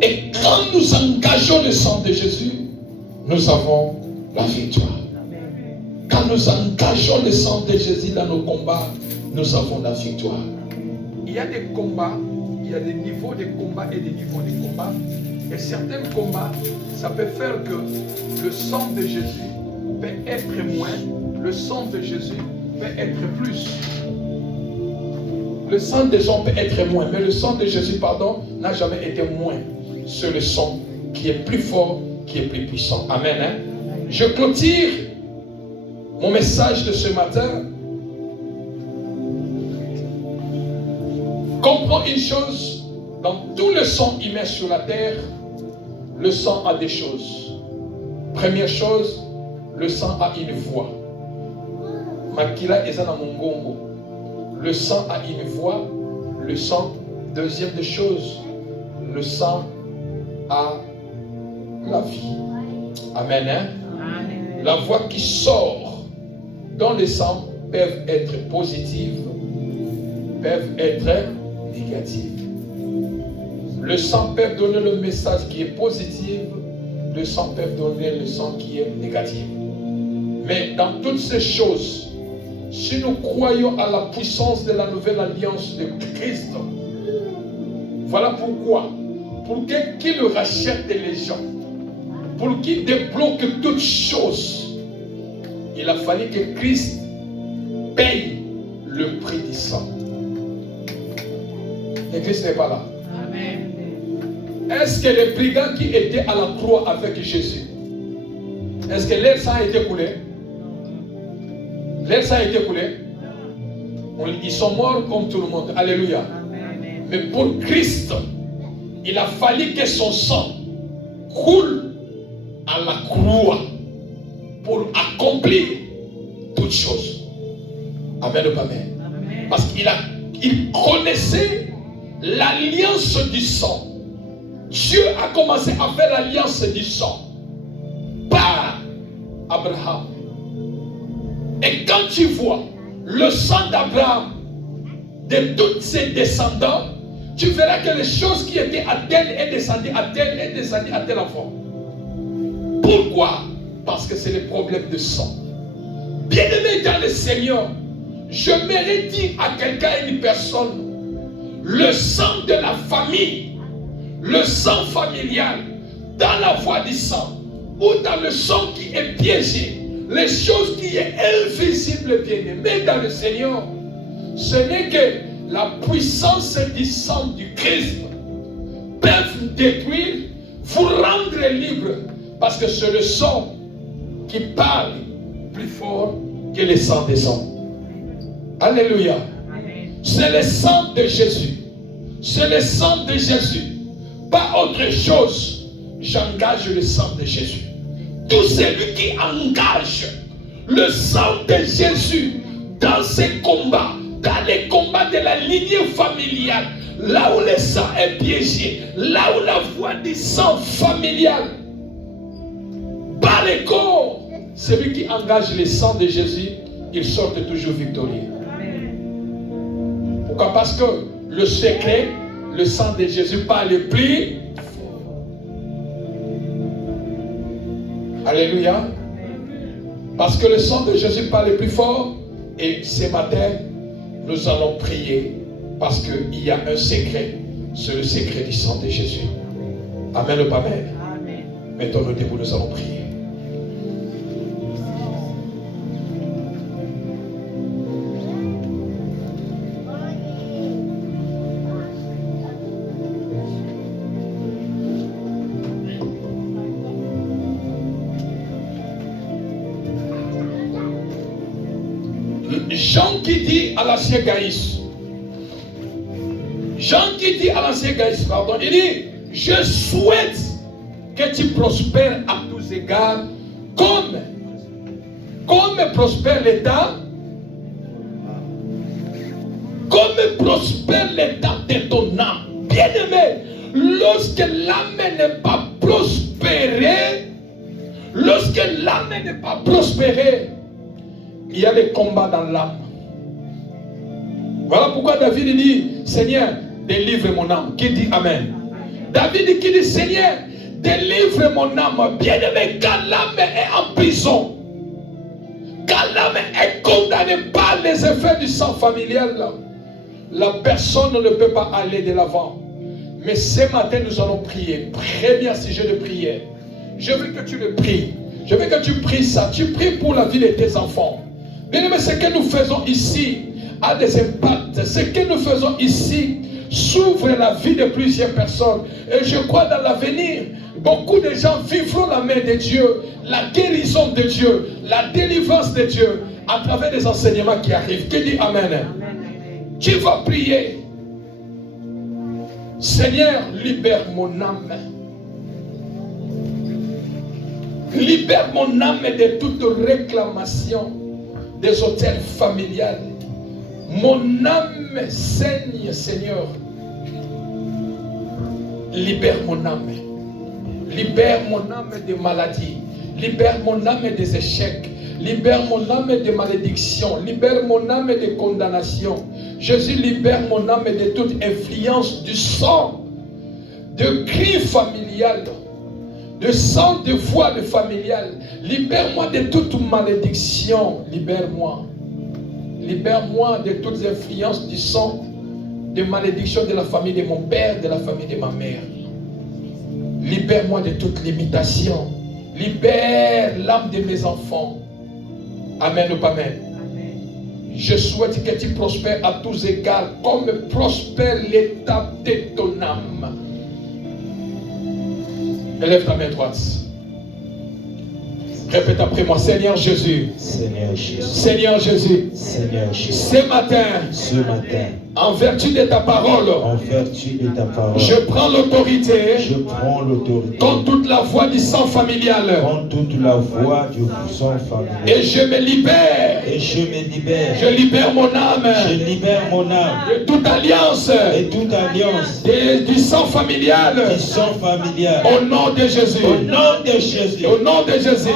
Et quand nous engageons le sang de Jésus, nous avons la victoire. Quand nous engageons le sang de Jésus dans nos combats, nous avons la victoire. Il y a des combats, il y a des niveaux de combat et des niveaux de combat. Et certains combats, ça peut faire que le sang de Jésus peut être moins, le sang de Jésus peut être plus. Le sang des gens peut être moins, mais le sang de Jésus, n'a jamais été moins. C'est le sang qui est plus fort, qui est plus puissant. Amen. Hein? Je clôture mon message de ce matin. Comprends une chose, dans tout le sang humain sur la terre, le sang a des choses. Première chose, le sang a une voix. Makila ezana mongongo. Le sang a une voix. Le sang, deuxième des choses, le sang a la vie. Amen. Hein? Amen. La voix qui sort dans le sang peuvent être positives peuvent être négatives. Le sang peut donner le message qui est positif, le sang peut donner le sang qui est négatif. Mais dans toutes ces choses, si nous croyons à la puissance de la nouvelle alliance de Christ, voilà pourquoi, pour qu'il rachète les gens, pour qu'il débloque toutes choses, il a fallu que Christ paye le prix du sang. Et Christ n'est pas là. Amen. Est-ce que les brigands qui étaient à la croix avec Jésus, est-ce que leur sang a été coulé? Leur sang a été coulé? Ils sont morts comme tout le monde. Alléluia. Amen. Mais pour Christ, il a fallu que son sang coule à la croix pour accomplir toutes choses. Amen ou pas amen? Amen. Parce qu'il connaissait l'alliance du sang. Dieu a commencé à faire l'alliance du sang par Abraham. Et quand tu vois le sang d'Abraham, de tous ses descendants, tu verras que les choses qui étaient à tel est descendu à tel est descendu à tel enfant. Pourquoi? Parce que c'est le problème de sang. Bien-aimé dans le Seigneur, je m'aurais dit à quelqu'un, une personne, le sang de la famille, le sang familial, dans la voie du sang, ou dans le sang qui est piégé, les choses qui sont invisibles, bien-aimé dans le Seigneur, ce n'est que la puissance du sang du Christ peuvent détruire, vous rendre libre, parce que c'est le sang qui parle plus fort que le sang des hommes. Alléluia. C'est le sang de Jésus. C'est le sang de Jésus. Pas autre chose. J'engage le sang de Jésus. Tout celui qui engage le sang de Jésus dans ses combats, dans les combats de la lignée familiale, là où le sang est piégé, là où la voie du sang familial bat les corps, celui qui engage le sang de Jésus, il sort toujours victorieux. Pourquoi? Parce que le secret, le sang de Jésus parle plus. Alléluia. Parce que le sang de Jésus parle plus fort. Et ce matin, nous allons prier. Parce qu'il y a un secret. C'est le secret du sang de Jésus. Amen ou pas amen? Amen. Mettons-nous debout, nous allons prier. Jean qui dit à l'ancien Gaïs, pardon, il dit, je souhaite que tu prospères à tous égards, comme prospère l'État, comme prospère l'État de ton âme. Bien-aimé, lorsque l'âme n'est pas prospérée, il y a des combats dans l'âme. Voilà pourquoi David dit, Seigneur, délivre mon âme. Qui dit Amen? David qui dit, Seigneur, délivre mon âme. Bien-aimé, quand l'âme est en prison, quand l'âme est condamnée par les effets du sang familial, la personne ne peut pas aller de l'avant. Mais ce matin, nous allons prier. Premier sujet de prière. Je veux que tu le pries. Je veux que tu pries ça. Tu pries pour la vie de tes enfants. Bien-aimé, ce que nous faisons ici a des impacts. Ce que nous faisons ici s'ouvre la vie de plusieurs personnes. Et je crois dans l'avenir, beaucoup de gens vivront la main de Dieu, la guérison de Dieu, la délivrance de Dieu à travers les enseignements qui arrivent. Qui dit Amen? Tu vas prier. Seigneur, libère mon âme. Libère mon âme de toute réclamation des hôtels familiales. Mon âme saigne, Seigneur. Libère mon âme. Libère mon âme des maladies. Libère mon âme des échecs. Libère mon âme des malédictions. Libère mon âme des condamnations. Jésus, libère mon âme de toute influence du sang, de cris familial, de sang de voix de familial. Libère-moi de toute malédiction. Libère-moi. Libère-moi de toutes influences du sang, de malédiction de la famille de mon père, de la famille de ma mère. Libère-moi de toute limitation. Libère l'âme de mes enfants. Amen ou pas amen. Je souhaite que tu prospères à tous égards, comme prospère l'état de ton âme. Élève ta main droite. Répète après moi, Seigneur Jésus. Seigneur Jésus. Seigneur Jésus. Seigneur Jésus. Ce matin, en vertu de ta parole, je prends l'autorité contre toute la voix du sang familial. Et je me libère. Je libère mon âme. De toute alliance. Du sang familial. Au nom de Jésus. Au nom de Jésus.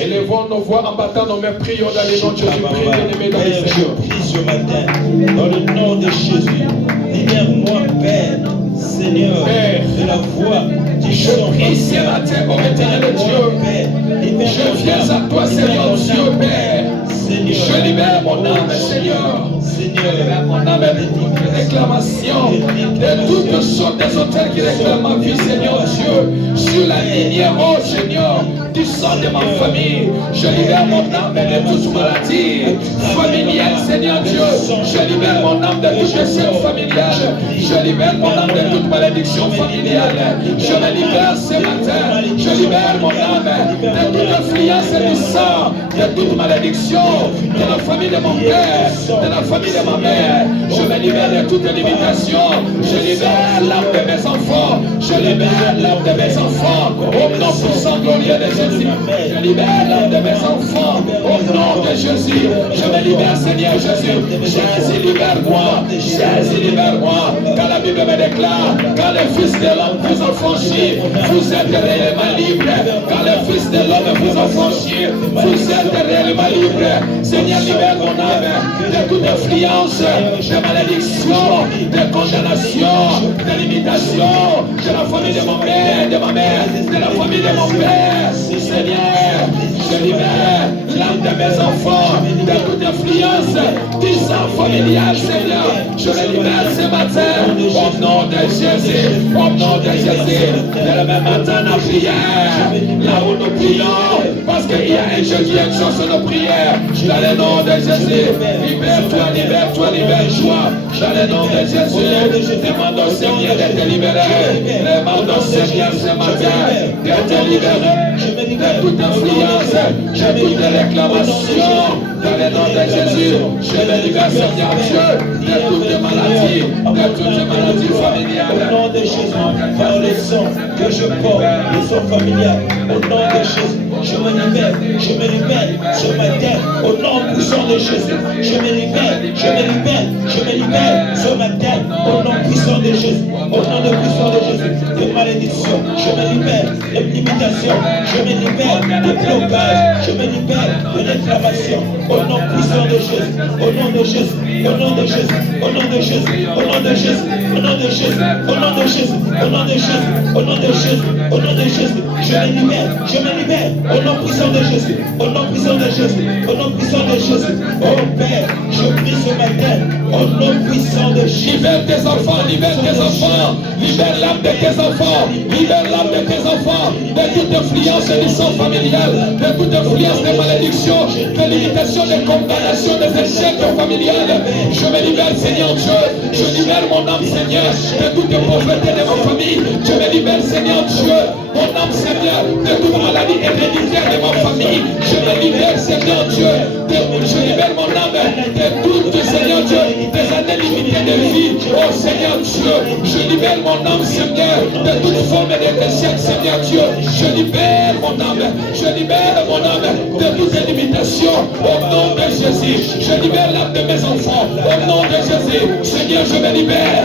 Élevons nos voix en battant nos mains. Prions dans les noms de Jésus. Priez dans les Seigneur. Je prie ce matin dans le nom de Jésus. Libère-moi, Père, Seigneur, Père, de la voix du je sang. prie ce matin, ô éternel Dieu. Je viens à toi, Seigneur Dieu, Père. Je libère mon âme, Seigneur. Libère mon âme de toute réclamation, de toutes sortes d'ésotères qui réclament ma vie, Seigneur Dieu. Sur la lignée, oh Seigneur, du sang de ma famille. Je libère mon âme de toute maladie familiale, Seigneur Dieu. Je libère mon âme de toute déchet familiale. Je libère mon âme de toute malédiction familiale. Je me libère ce matin. Je libère mon âme de toute influence du sang, de toute malédiction, de la famille de mon père, de la famille de ma mère. Je me libère de toute limitation. Je libère l'âme de mes enfants. Je libère l'âme de mes enfants. Au nom puissant glorieux de Jésus. Je libère l'âme de mes enfants. Au nom de Jésus. Je me libère, Seigneur Jésus. Jésus, libère-moi. Jésus, libère-moi. Quand la Bible me déclare, quand le Fils de l'homme vous affranchit, vous êtes réellement libre. Quand le Fils de l'homme vous affranchit, vous êtes réellement libre. Seigneur, libère mon âme de toute influence, de malédiction, de condamnation, de limitation, de la famille de mon père, de ma mère, de la famille de mon père. Seigneur, je libère l'âme de mes enfants de toute influence du sang familial, Seigneur. Je le libère ce matin au nom de Jésus, au nom de Jésus. Dès le même matin, la prière, là où nous prions, parce qu'il y a un Dieu qui exauce nos prières. Dans le nom de Jésus, libère-toi, libère-toi, libère-toi. Dans le nom de Jésus, demande au Seigneur de te libérer. Demande au Seigneur ce matin de te libérer de toute influence, de toute réclamation. Dans le nom de Jésus, je me libère, Seigneur Dieu, de toutes maladies, de toutes maladies familiales. Au nom de Jésus, par le sang que je porte, le sang familial, au nom de Jésus, je me libère ce matin, au nom puissant de Jésus. Je me libère ce matin, au nom puissant de Jésus, au nom de puissant de Jésus, de malédiction, je me libère de limitation, je me libère de blocage, je me libère de réclamation, au nom puissant de Jésus, au nom de Jésus, au nom de Jésus, au nom de Jésus, au nom de Jésus, au nom de Jésus, au nom de Jésus, au nom de Jésus, au nom de Jésus, au nom de Jésus, je me libère, au nom puissant de Jésus, au nom puissant de Jésus, au nom puissant de Jésus. Oh Père, je prie ce matin, au nom puissant de Jésus. Libère tes enfants, libère tes enfants, libère l'âme de tes enfants, libère l'âme de tes enfants, de toute influence du sang familial, de toute influence de malédiction, de limitation, de condamnation, des échecs familiales. Je me libère, Seigneur Dieu, je libère mon âme, Seigneur, de toute pauvreté de ma famille. Je me libère, Seigneur Dieu, mon âme, Seigneur, de toute maladie héréditaire de ma famille. Je me libère, Seigneur Dieu, je libère mon âme de toute, Seigneur Dieu, des années limitées de vie. Oh Seigneur Dieu, je libère mon âme, Seigneur, de toute forme de déchet, Seigneur Dieu. Je libère mon âme, je libère mon âme de toute limitation. Au nom de Jésus, je libère l'âme de mes enfants. Au nom de Jésus, Seigneur, je me libère,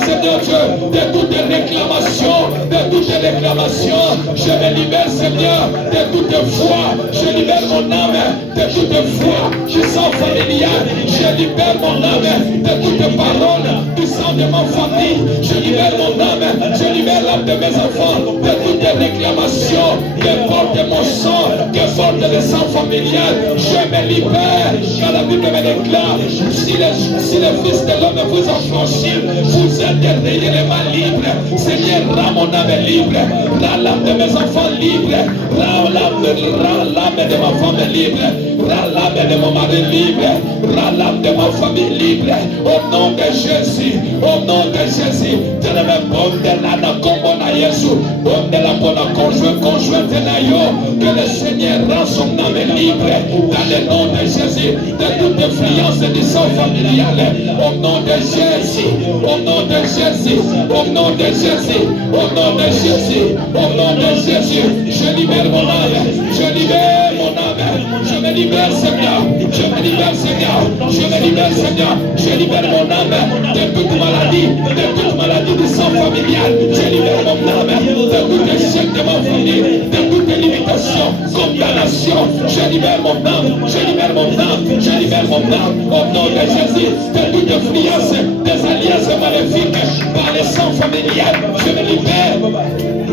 Seigneur Dieu, de toute réclamation, de toute réclamation. Je me libère, Seigneur, de toute foi. Je libère mon âme de toute foi du sang familial. Je libère mon âme de toute parole du sang de ma famille. Je libère mon âme, je libère l'âme de mes enfants de toute réclamation que porte mon sang, que porte le sang familial. Je me libère, car la Bible me déclare, si le Fils de l'homme vous affranchit, vous êtes réellement libre. Seigneur, rends mon âme libre, rends l'âme de mes enfants libre, rends l'âme de ma femme libre, rends l'âme de mon mari libre, rends l'âme de ma famille libre. Au nom de Jésus, au nom de Jésus, de la bonne de l'âne comme na Jésus, bonne de la bonne conjointe na yo, que le Seigneur rend son âme libre dans le nom de Jésus, de toute influence du sang familial. Au nom de Jésus, au nom de Jésus, au nom de Jésus, au nom de Jésus, au nom de Jésus, je libère mon âme, je libère mon âme, je me libère Seigneur, je me libère Seigneur, je me libère Seigneur, je libère mon âme de toute maladie du sang familial, je libère mon âme de tout échec de ma famille, de toute limitation, condamnation, je libère mon âme, je libère mon âme, je libère mon âme, au nom de Jésus, de toute influence des alliances maléfiques par le sang familial, je me libère,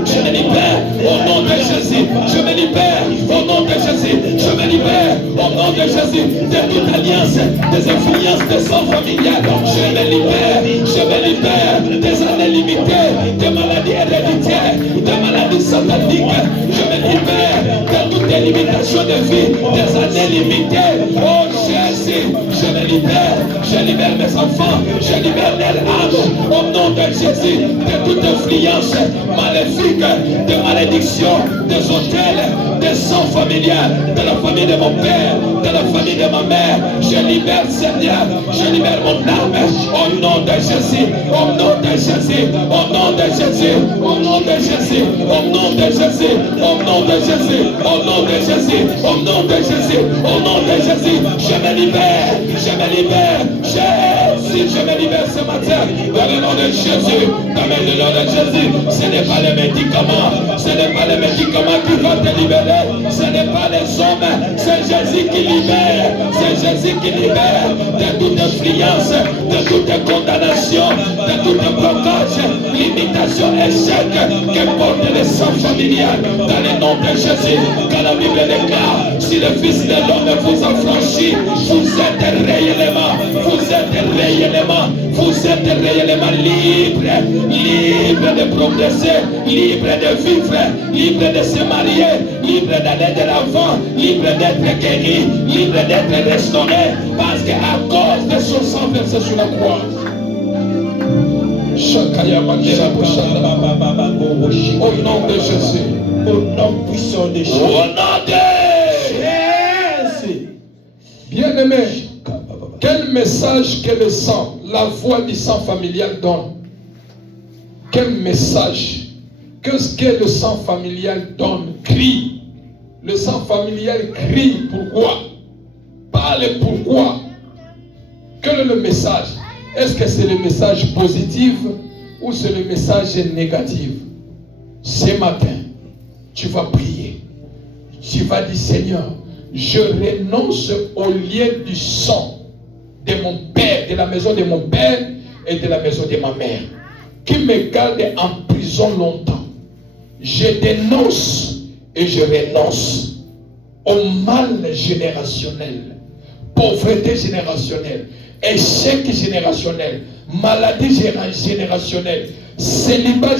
je me libère, au nom de Jésus, je me libère, au nom de Jésus, je me libère, au nom de Jésus, de toute alliance, des influences de sang familial, je me libère des années limitées, des maladies héréditaires, des maladies sataniques, je me libère de toutes les limitations de vie, des années limitées, oh Jésus, je me libère, je libère mes enfants, je libère leur âme, au nom de Jésus, de toute influence maléfique, de malédiction, des hôtels, des sang familial, de la famille de mon père, de la famille de ma mère, je libère Seigneur, je libère mon âme, au nom de Jésus, au nom de Jésus, au nom de Jésus, au nom de Jésus, au nom de Jésus, au nom de Jésus, au nom de Jésus, au nom de Jésus, au nom de Jésus, je me libère, Jésus, je me libère ce matin, dans le nom de Jésus, dans le nom de Jésus, ce n'est pas les médicaments, ce n'est pas les médicaments qui vont te libérer, ce n'est pas les hommes, c'est Jésus qui libère, c'est Jésus qui libère de toute influence, de toute condamnation, de toute blocage, limitation, échec, que porte le sang familial, dans le nom de Jésus, quand la Bible déclare, si le Fils de l'homme vous affranchit, vous êtes réellement libre, libre de progresser, libre de vivre, libre de se marier, libre d'aller de l'avant, libre d'être guéri, libre d'être restauré, parce qu'à cause de son sang versé sur la croix. Au nom de Jésus, au nom puissant de Jésus, au nom de Jésus. Bien-aimé, quel message que le sang, la voix du sang familial donne? Quel message? Qu'est-ce que le sang familial donne? Crie. Le sang familial crie. Pourquoi? Parle pourquoi. Quel est le message? Est-ce que c'est le message positif ou c'est le message négatif? Ce matin, tu vas prier. Tu vas dire, Seigneur, je renonce au lien du sang de mon père, de la maison de mon père et de la maison de ma mère, qui me garde en prison longtemps. Je dénonce et je renonce au mal générationnel, pauvreté générationnelle, échec générationnel, maladie générationnelle, célibat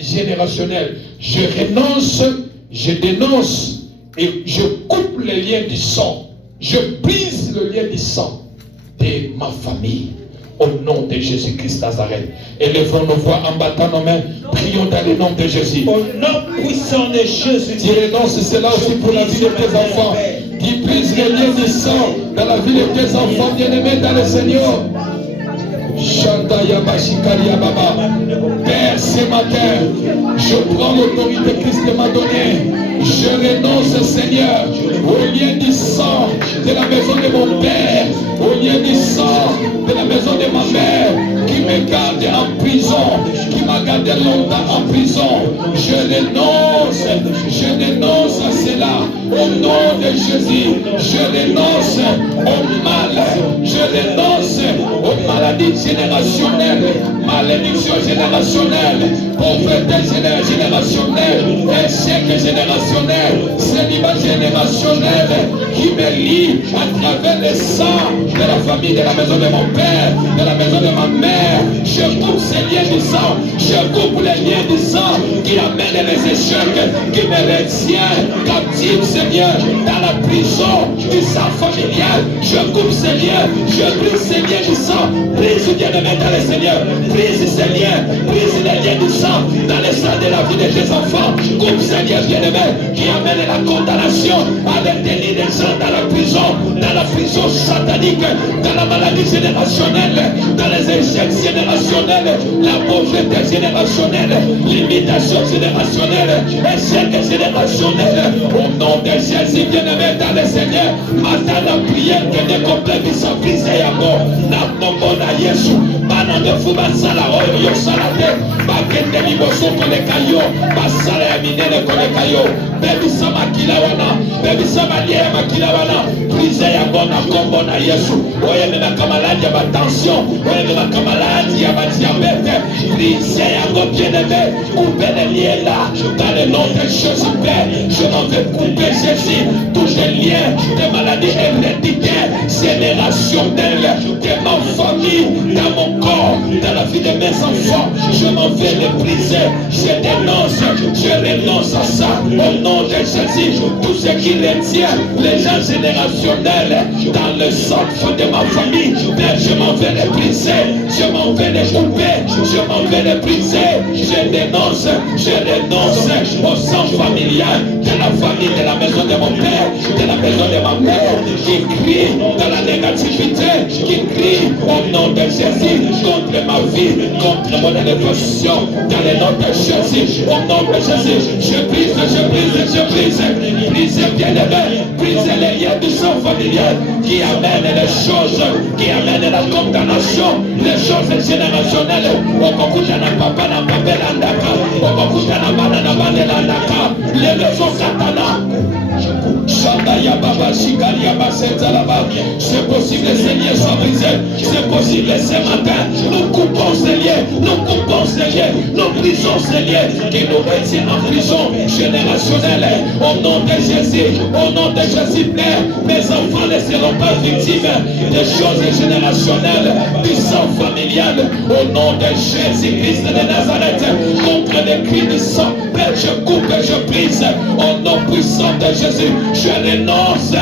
générationnel. Je renonce, je dénonce et je coupe le lien du sang. Je brise le lien du sang de ma famille. Au nom de Jésus-Christ Nazareth. Élevons nos voix en battant nos mains. Prions dans le nom de Jésus. Au nom puissant de Jésus. Tu renonces cela aussi pour la vie de tes enfants. Qui brise le lien du sang dans la vie de tes enfants bien-aimés dans le Seigneur. Père, ce matin, je prends l'autorité que Christ m'a donnée. Je renonce, Seigneur, au lien du sang de la maison de mon père, au lien du sang de la maison de ma mère, qui me garde en prison, qui m'a gardé longtemps en prison. Je dénonce cela au nom de Jésus. Je dénonce au mal, je dénonce aux maladies générationnelles, malédiction générationnelle, pauvreté générationnelle, échec générationnel, célibat générationnel qui me lie à travers le sang de la famille, de la maison de mon père, de la maison de ma mère. Je coupe ces liens du sang, je coupe les liens du sang qui amènent les échecs, qui me retient captif, Seigneur, dans la prison du sang familial. Je coupe ces liens, je brise ces liens du sang, brise bien-aimé dans le Seigneur, brise ces liens, brise les liens du sang dans le sang de la vie de tes enfants. Coupe ces liens bien-aimé qui amènent la condamnation avec des lits de gens dans la prison satanique, dans la maladie générationnelle, dans les échecs générationnels, la pauvreté générationnelle, l'imitation générationnelle, échec générationnel. Au nom de Jésus, bien-aimé dans le Seigneur, matin la prière que des complets sont brisés à mort. N'a pas na Yesu, banane fuba sala oyo salate, bakende liboso kole kayo, basala ya minene kole kayo. Baby sama kilawana, baby sama lié makilawana, brisé ya bona kombo na Yesu. Oye me makamalaji ya tension, oye me makamalaji ya diabète, brisé ya go bien-aimé, couper les liens là, dans le nom de Jésus Père, je m'en vais couper Jésus, tous les liens de maladies héréditaires, générationnelles, de ma famille, dans mon corps, dans la vie de mes enfants, je m'en vais les briser, je renonce à ça, au nom de Jésus, tout ce qui retient les gens générationnels dans le centre de ma famille, Père, je m'en vais les briser, je m'en vais les couper, je m'en vais les briser, je renonce au sang familial de la famille, de la maison de mon père, de la maison de ma mère, qui crie dans la négativité, qui crie au nom de Jésus contre ma vie, contre mon évolution, dans le nom de Jésus, au nom de Jésus, je brise, bien-aimé, brise les liens du sang familial qui amènent les choses, qui amènent la condamnation, les choses générationnelles. Okokutana papa na papa landaka, okokutana bana na bana landaka, les leçons satana. C'est possible, les liens sont brisés. C'est possible ce matin. Nous coupons ces liens. Nous brisons ces liens qui nous retiennent en prison générationnelle. Au nom de Jésus, Père, mes enfants ne seront pas victimes des choses générationnelles, du sang familial. Au nom de Jésus-Christ de Nazareth, contre les cris du sang, Père, je coupe et je brise. Au nom puissant de Jésus, je renonce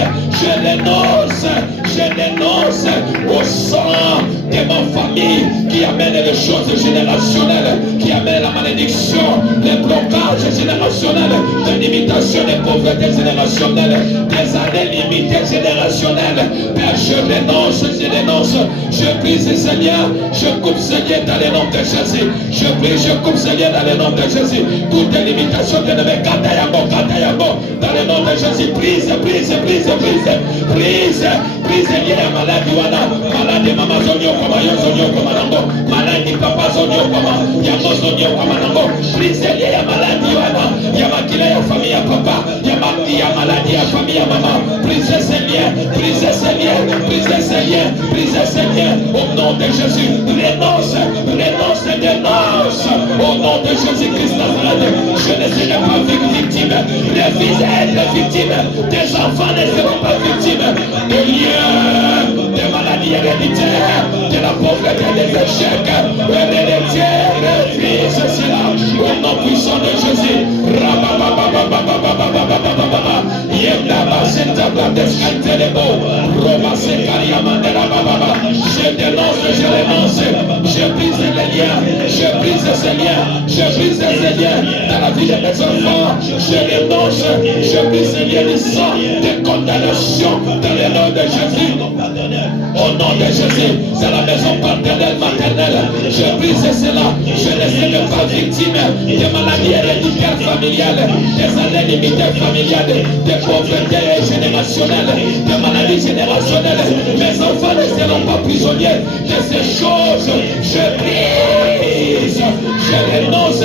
au sang de ma famille qui amène les choses générationnelles, qui amène la malédiction, les blocages générationnels, de l'imitation des pauvretés générationnelles, des années limitées générationnelles. Père, je renonce, je brise Seigneur, je coupe Seigneur dans le nom de Jésus, je brise, je coupe Seigneur dans le nom de Jésus, toute limitation de mes katayango, dans le nom de Jésus, brise lié à maladie wana, maladie maman zonyo koma yo zonyo koma nango, maladie papa zonyo koma, yango zonyo koma nango, brise lié à maladie wana, yamakila ya famille ya papa, ya maladie ya famille ya maman, brise ces liens, au nom de Jésus, renonce, au nom de Jésus-Christ Nazareth, je ne serai pas victime, refuse d'être victime, tes enfants ne seront pas victimes, de lieux, de maladies héréditaires, de la pauvreté, des échecs, héréditaires, refuse cela, au nom puissant de Jésus, je dénonce, je brise les liens, Je brise ces liens. Je brise ces liens dans la vie de mes enfants. Je dénonce. Je brise ces liens de sang, de condamnation dans le nom de Jésus. Au nom de Jésus, c'est la maison paternelle, maternelle. Je brise cela. Je ne serai pas victime des maladies héréditaires familiales, des années limitées familiales, des pauvretés générationnelles, des maladies générationnelles. Mes enfants ne seront pas prisonniers de ces choses. Je brise, je dénonce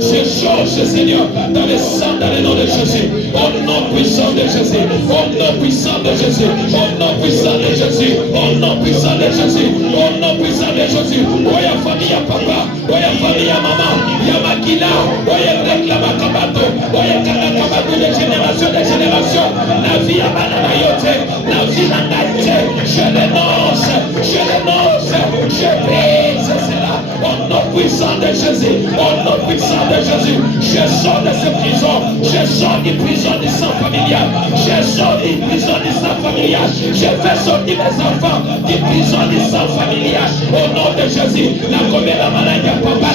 ces choses, Seigneur, dans le sang, dans le nom de Jésus. Au nom puissant de Jésus, au nom puissant de Jésus, au nom puissant de Jésus, au nom puissant de Jésus, au nom puissant de Jésus. Oya famille à papa, oya famille à maman, ya makila, oya réclama kabato, oya kabato de génération, la vie à banana yote, la vie à naïté. Je dénonce, je brise cela. Au nom puissant de Jésus, au nom puissant de Jésus, je sors de ces prisons, je sors des prisons du sang familial, je sors des prisons du sang familial, je fais sortir mes enfants des prisons du sang familial. Au nom de Jésus, la commune à maladie à papa,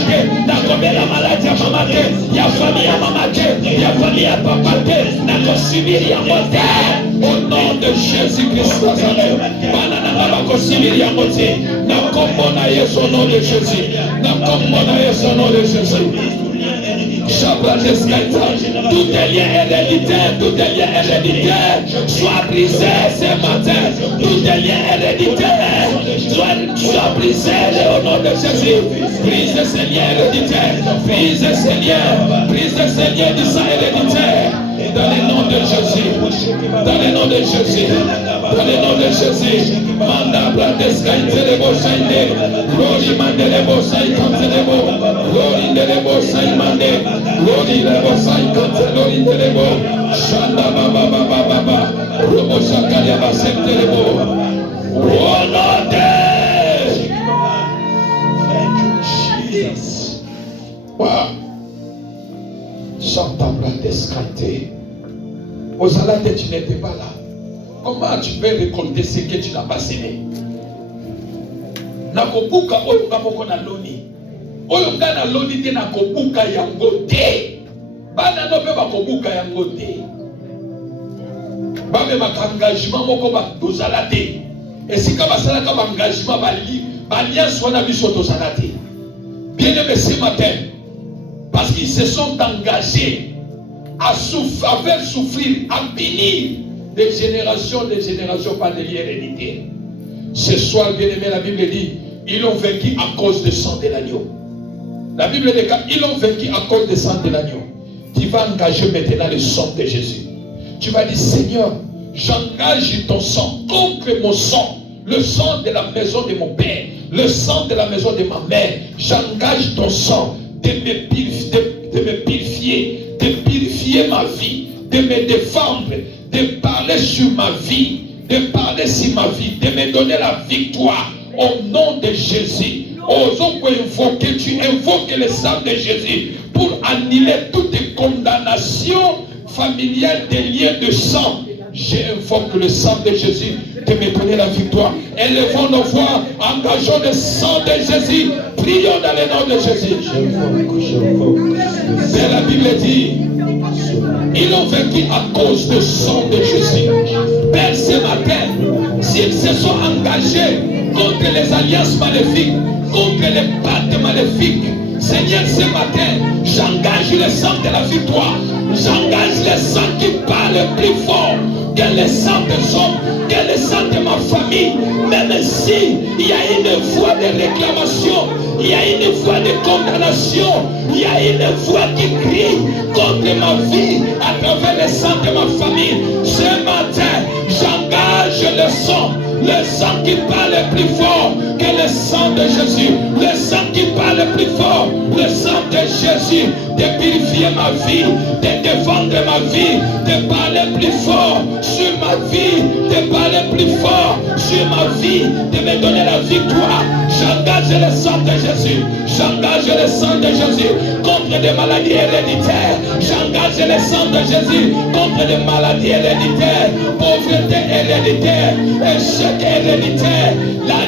la commune à maladie à maman, il y a famille à maman, il y a famille à papa, la consumir à monter. Au nom de Jésus-Christ, au nom de Jésus, au nom de Jésus. Tout est lien héréditaire, soit brisé ce matin. Tout est lien héréditaire, soit brisé au nom de Jésus. Brise ces liens héréditaires, brise ces liens du sang héréditaire. Dans le nom de Jésus, dans le nom de Jésus, dans le nom de Jésus. Manda Bratesca Interebo Sainte, Lori Mandelebo Sai Cantelebo, Lori Indelebo Sai Mande, Lori Lebo Sai Cantelori Indelebo, Shanda Baba Baba Baba, Robo Shakalia Basentelebo. Oh Lord, thank you, Jesus. Wow. Santa Bratesca Inte. Aux alades, tu n'étais pas là. Comment tu peux récolter ce que tu n'as pas semé? Nakobuka oyo ngaboko na loni. Oyo ngana loni te nakobuka yango te. Bana no pe bakobuka yango te. Babe engagement moko ba tozala te. Esika basala ka engagement balia swana biso tozala te. Bien-aimé ce matin, parce qu'ils se sont engagés à faire souffrir, à bénir des générations par des liens héréditaires. Ce soir, bien aimé, la Bible dit, ils ont vaincu à cause du sang de l'agneau. La Bible dit qu'ils ont vaincu à cause du sang de l'agneau. Tu vas engager maintenant le sang de Jésus. Tu vas dire, Seigneur, j'engage ton sang contre mon sang, le sang de la maison de mon père, le sang de la maison de ma mère. J'engage ton sang de me purifier ma vie, de me défendre, de parler sur ma vie, de me donner la victoire au nom de Jésus. Osons invoquer, tu invoques le sang de Jésus pour annuler toute condamnation familiale des liens de sang. J'invoque le sang de Jésus de me donner la victoire. Élevons nos voix, engageons le sang de Jésus, prions dans le nom de Jésus. Mais la Bible dit, ils ont vaincu à cause du sang de Jésus. Père, ce matin, s'ils se sont engagés contre les alliances maléfiques, contre les pactes maléfiques, Seigneur, ce matin, j'engage le sang de la victoire. J'engage le sang qui parle plus fort que le sang des hommes, que le sang de ma famille. Même si il y a une voix de réclamation, il y a une voix de condamnation, il y a une voix qui crie contre ma vie à travers le sang de ma famille. Ce matin, j'engage le sang qui parle plus fort que le sang de Jésus, le sang qui parle plus fort, le sang de Jésus, de purifier ma vie, de défendre ma vie, de parler plus fort sur ma vie, de parler plus fort sur ma vie, de me donner la victoire. J'engage le sang de Jésus, j'engage le sang de Jésus contre des maladies héréditaires, j'engage le sang de Jésus contre des maladies héréditaires, pauvreté héréditaire, échec héréditaire,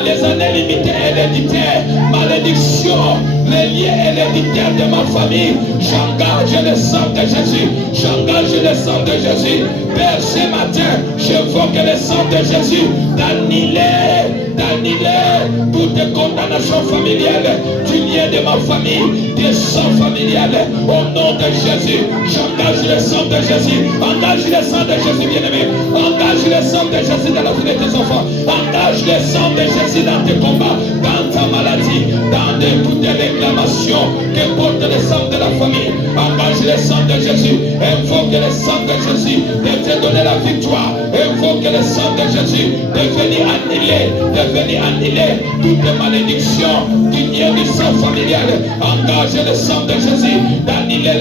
les années limitées héréditaires, malédiction, les liens héréditaires de ma famille. J'engage le sang de Jésus. J'engage le sang de Jésus. Père, ce matin, j'invoque le sang de Jésus d'annihiler toute condamnation familiale du lien de ma famille, des sangs familiales. Au nom de Jésus, j'engage le sang de Jésus. Engage le sang de Jésus, bien-aimé. Engage le sang de Jésus dans la vie de tes enfants. Engage le sang de Jésus dans tes combats, dans ta maladie, dans toutes tes réclamations que porte le sang de la famille. Engage le sang de Jésus. Invoque le sang de Jésus de te donner la victoire. Invoque le sang de Jésus de venir annihiler toute malédiction du lien du sang familial. Engage le sang de Jésus d'annihiler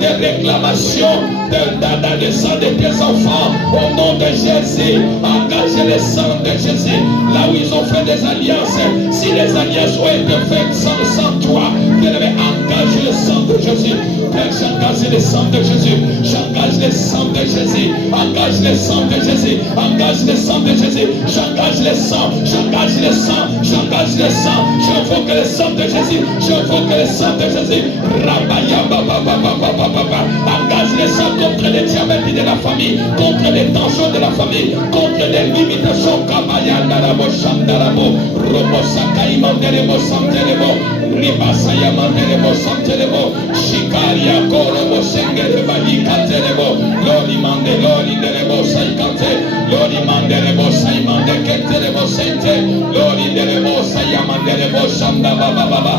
les réclamations dans le sang de tes enfants. Au nom de Jésus, engage le sang de Jésus. Là où ils ont fait des alliances, si les alliances ont été faites sans toi, engage le sang de Jésus. J'engage le sang de Jésus. J'engage le sang de Jésus. Engage le sang de Jésus. Engage le sang de Jésus. J'engage le sang. J'engage le sang. J'engage le sang. J'invoque le sang de Jésus. J'invoque le sang de Jésus. Rabaya baba baba baba baba. Engage le sang contre les diabètes de la famille, contre les tensions de la famille, contre les limitations. Kabaya narabo shandarabo. Robo sakai manderebo santerebo. Ribasaya manderebo santerebo. Shikaria korobo sengere badika terebo. Lori mande lori derebo saikate. Lori manderebo saimande keterebo sente. Lori derebo sayamanderebo shanda baba baba.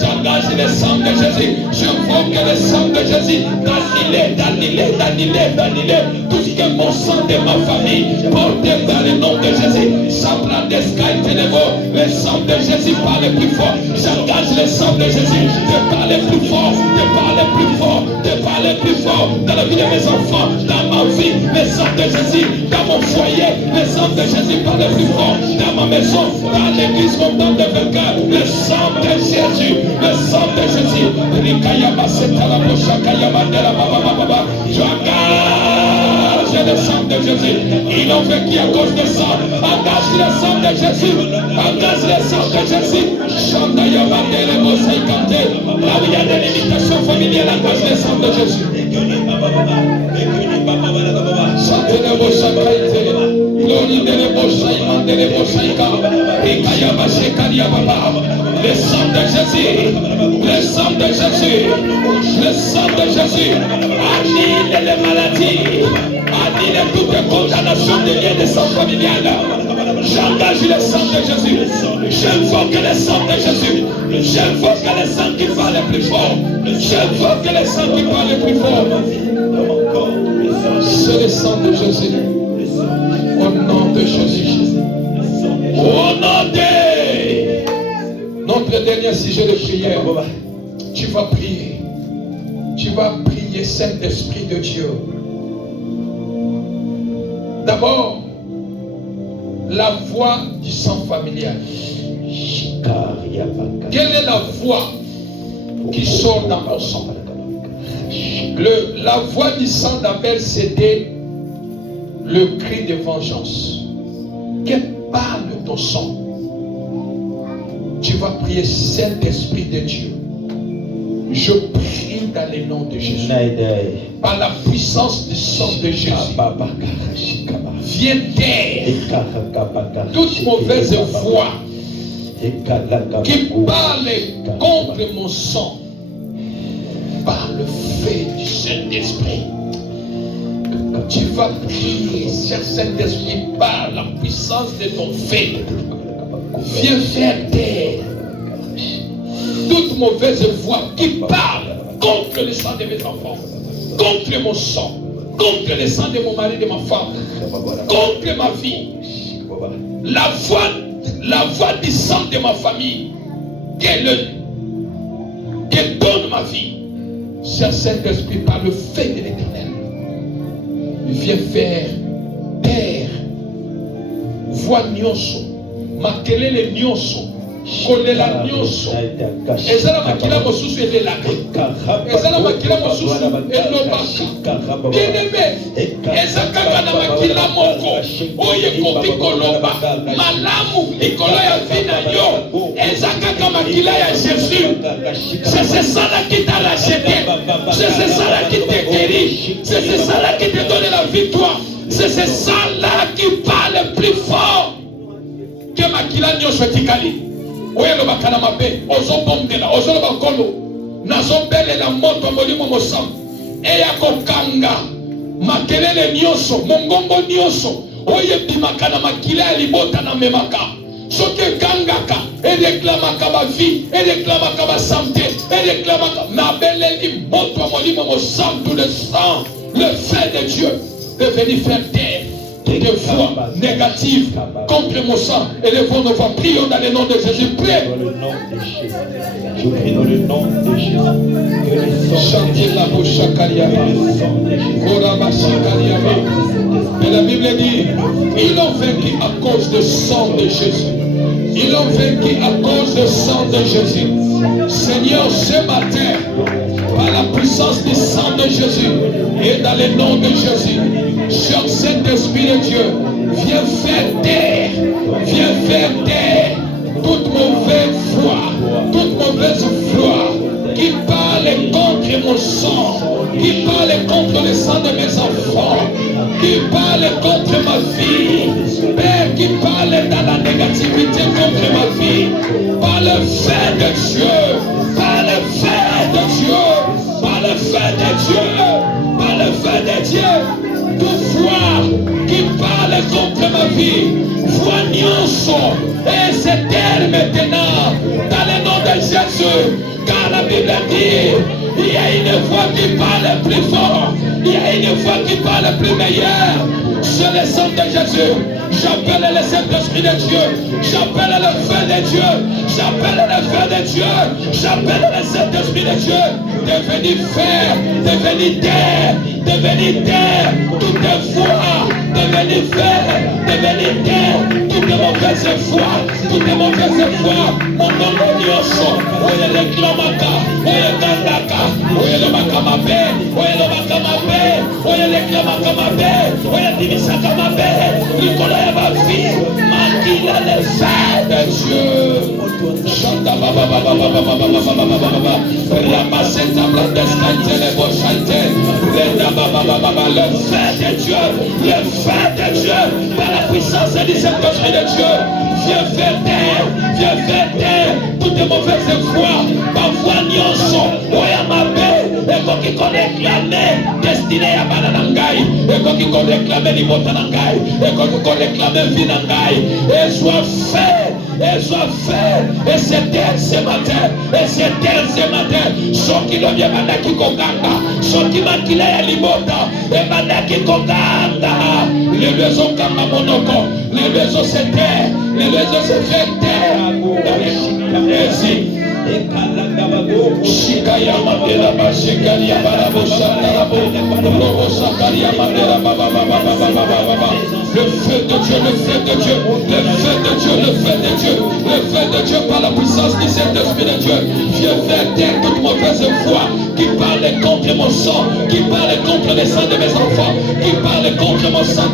J'engage le sang de Jésus. J'invoque le sang de Jésus d'annihiler tout ce que mon sang de ma famille porté dans le nom de Jésus. Sabra deskai télébo. Le sang de Jésus parle plus fort. J'engage le sang de Jésus de parler plus fort, de parler plus fort, de parler plus fort dans la vie de mes enfants, dans ma vie. Le sang de Jésus dans mon foyer. Le sang de Jésus parle plus fort dans ma maison, dans l'église montante de vainqueur. Le sang de Jésus. Le sang de Jésus. J'engage le sang de Jésus. Ils ont vécu à cause de ça. Engage le sang de Jésus. Engage le sang de Jésus. Chante Yamandele Mosaïkante. Là où il y a des limitations familiales, engage le sang de Jésus. Chante le Mosaïkante. Le sang de Jésus, le sang de Jésus, le sang de Jésus, annule les maladies, annule toute condamnation des liens de sang familial. J'engage le sang de Jésus, j'invoque le sang de Jésus, j'invoque le sang qui parle plus fort, j'invoque le sang qui parle plus fort. C'est le sang de Jésus. Au nom de Jésus. Au nom de notre dernier sujet de prière. Tu vas prier. Tu vas prier, Saint-Esprit de Dieu. D'abord, la voix du sang familial. Quelle est la voix qui sort dans mon sang? La voix du sang d'Abel, c'était le cri de vengeance. Que parle ton sang? Tu vas prier, Saint-Esprit de Dieu. Je prie dans le nom de Jésus. Par la puissance du sang de Jésus. Viens taire toute mauvaise voix qui parle contre mon sang. Par le feu du Saint-Esprit. Tu vas prier, cher Saint-Esprit, par la puissance de ton feu. Viens faire taire toute mauvaise voix qui parle contre le sang de mes enfants, contre mon sang, contre le sang de mon mari, de ma femme, contre ma vie. La voix du sang de ma famille, qu'elle donne ma vie. Cher Saint-Esprit, par le feu de l'Éternel, viens faire taire voix nyonso, makelele nyonso, kolela nyonso. Ezala makila mosusu elelaka, ezala makila mosusu elobaka. Bien-aimé, ezakaka na makila moko oyo ekoki koloba malamu likolo ya vie na yo. makila ya Jésus. C'est ce sang-là qui t'a racheté. C'est ce sang-là qui t'a guéri. C'est ce sang-là qui te donne la victoire. C'est ce sang-là qui parle plus fort que makila nyonso etikali. Oyo lobaka na mabe, ozobondela, ozoloba nkolo. Nazobelela moto molimo mosantu. Eya kokanga makelele nyonso, mongongo nyonso. Oyo ebimaka na makila ya libota na memaka. Soki ekangaka, ereklamaka ba vie, ereklamaka ba santé, ereklamaka nabeleli moto molimo mosantu, le sang, le feu de Dieu est venu faire taire toutes les voix négatives contre mon sang. Élevons nos voix, prions dans le nom de Jésus. Prie. Dans le nom de Jésus. Je prie dans le nom de Jésus. Que le sang chantez la bouche Kariaba. Et la Bible dit, ils l'ont vaincu à cause du sang de Jésus. Ils l'ont vaincu à cause du sang de Jésus. Seigneur, ce matin, par la puissance du sang de Jésus et dans le nom de Jésus, cher Saint-Esprit de Dieu, viens faire taire toute mauvaise foi, toute mauvaise foi qui parle contre mon sang, qui parle contre le sang de mes enfants, qui parle contre ma vie, Père, qui parle dans la négativité contre ma vie, par le feu de Dieu, par le feu de Dieu, par le feu de Dieu, par le feu de Dieu, toute foi qui parle contre ma vie, foi nyonso, et c'est terre maintenant, dans le nom de Jésus, car la Bible dit, il y a une voix qui parle plus fort, il y a une voix qui parle plus meilleure. Sur le sang de Jésus, j'appelle le Saint-Esprit de Dieu, j'appelle le feu de Dieu, j'appelle le feu de Dieu, j'appelle le Saint-Esprit de Dieu, de venir faire, de venir taire, toutes les voix, de venir faire, de venir taire, toutes les mauvaises voix, toutes les mauvaises voix, mon nom de Dios, oye reclamaka, oye gandaka, oye le makamabe, oye le makamabe, oye reclamaka mabe, oye divisaka mabe, Nicolas et ma fille, Makila le feu de Dieu. Chanta baba baba baba baba baba baba, ramasser ta blonde escante les beaux chanter, le feu de Dieu, le feu de Dieu, par la puissance du Saint-Esprit de Dieu, viens faire taire toutes les mauvaises voix, ma voix nyonso, oya mabe, eko qui réclamer destiné à bananangai, eko qui réclamer libota nangai, eko qui réclamer vie nangai, et soit fait. Et c'est terre ce matin, ceux qui l'ont bien mandaki koganga, ceux qui makila ya libota, et mandaki koganga, les maisons kama monoko, les maisons c'est terre, les maisons c'est fait terre, Shikaya Mandela Bashikalia Barabo Shakarabo Robo Sakaria Mandela Baba Baba Baba Baba. Le feu de Dieu, le feu de Dieu, le feu de Dieu, le feu de Dieu, le feu de Dieu par la puissance du Saint-Esprit de Dieu. Viens faire taire toute mauvaise voix qui parle contre mon sang, qui parle contre le sang de mes enfants, qui parle contre mon sang.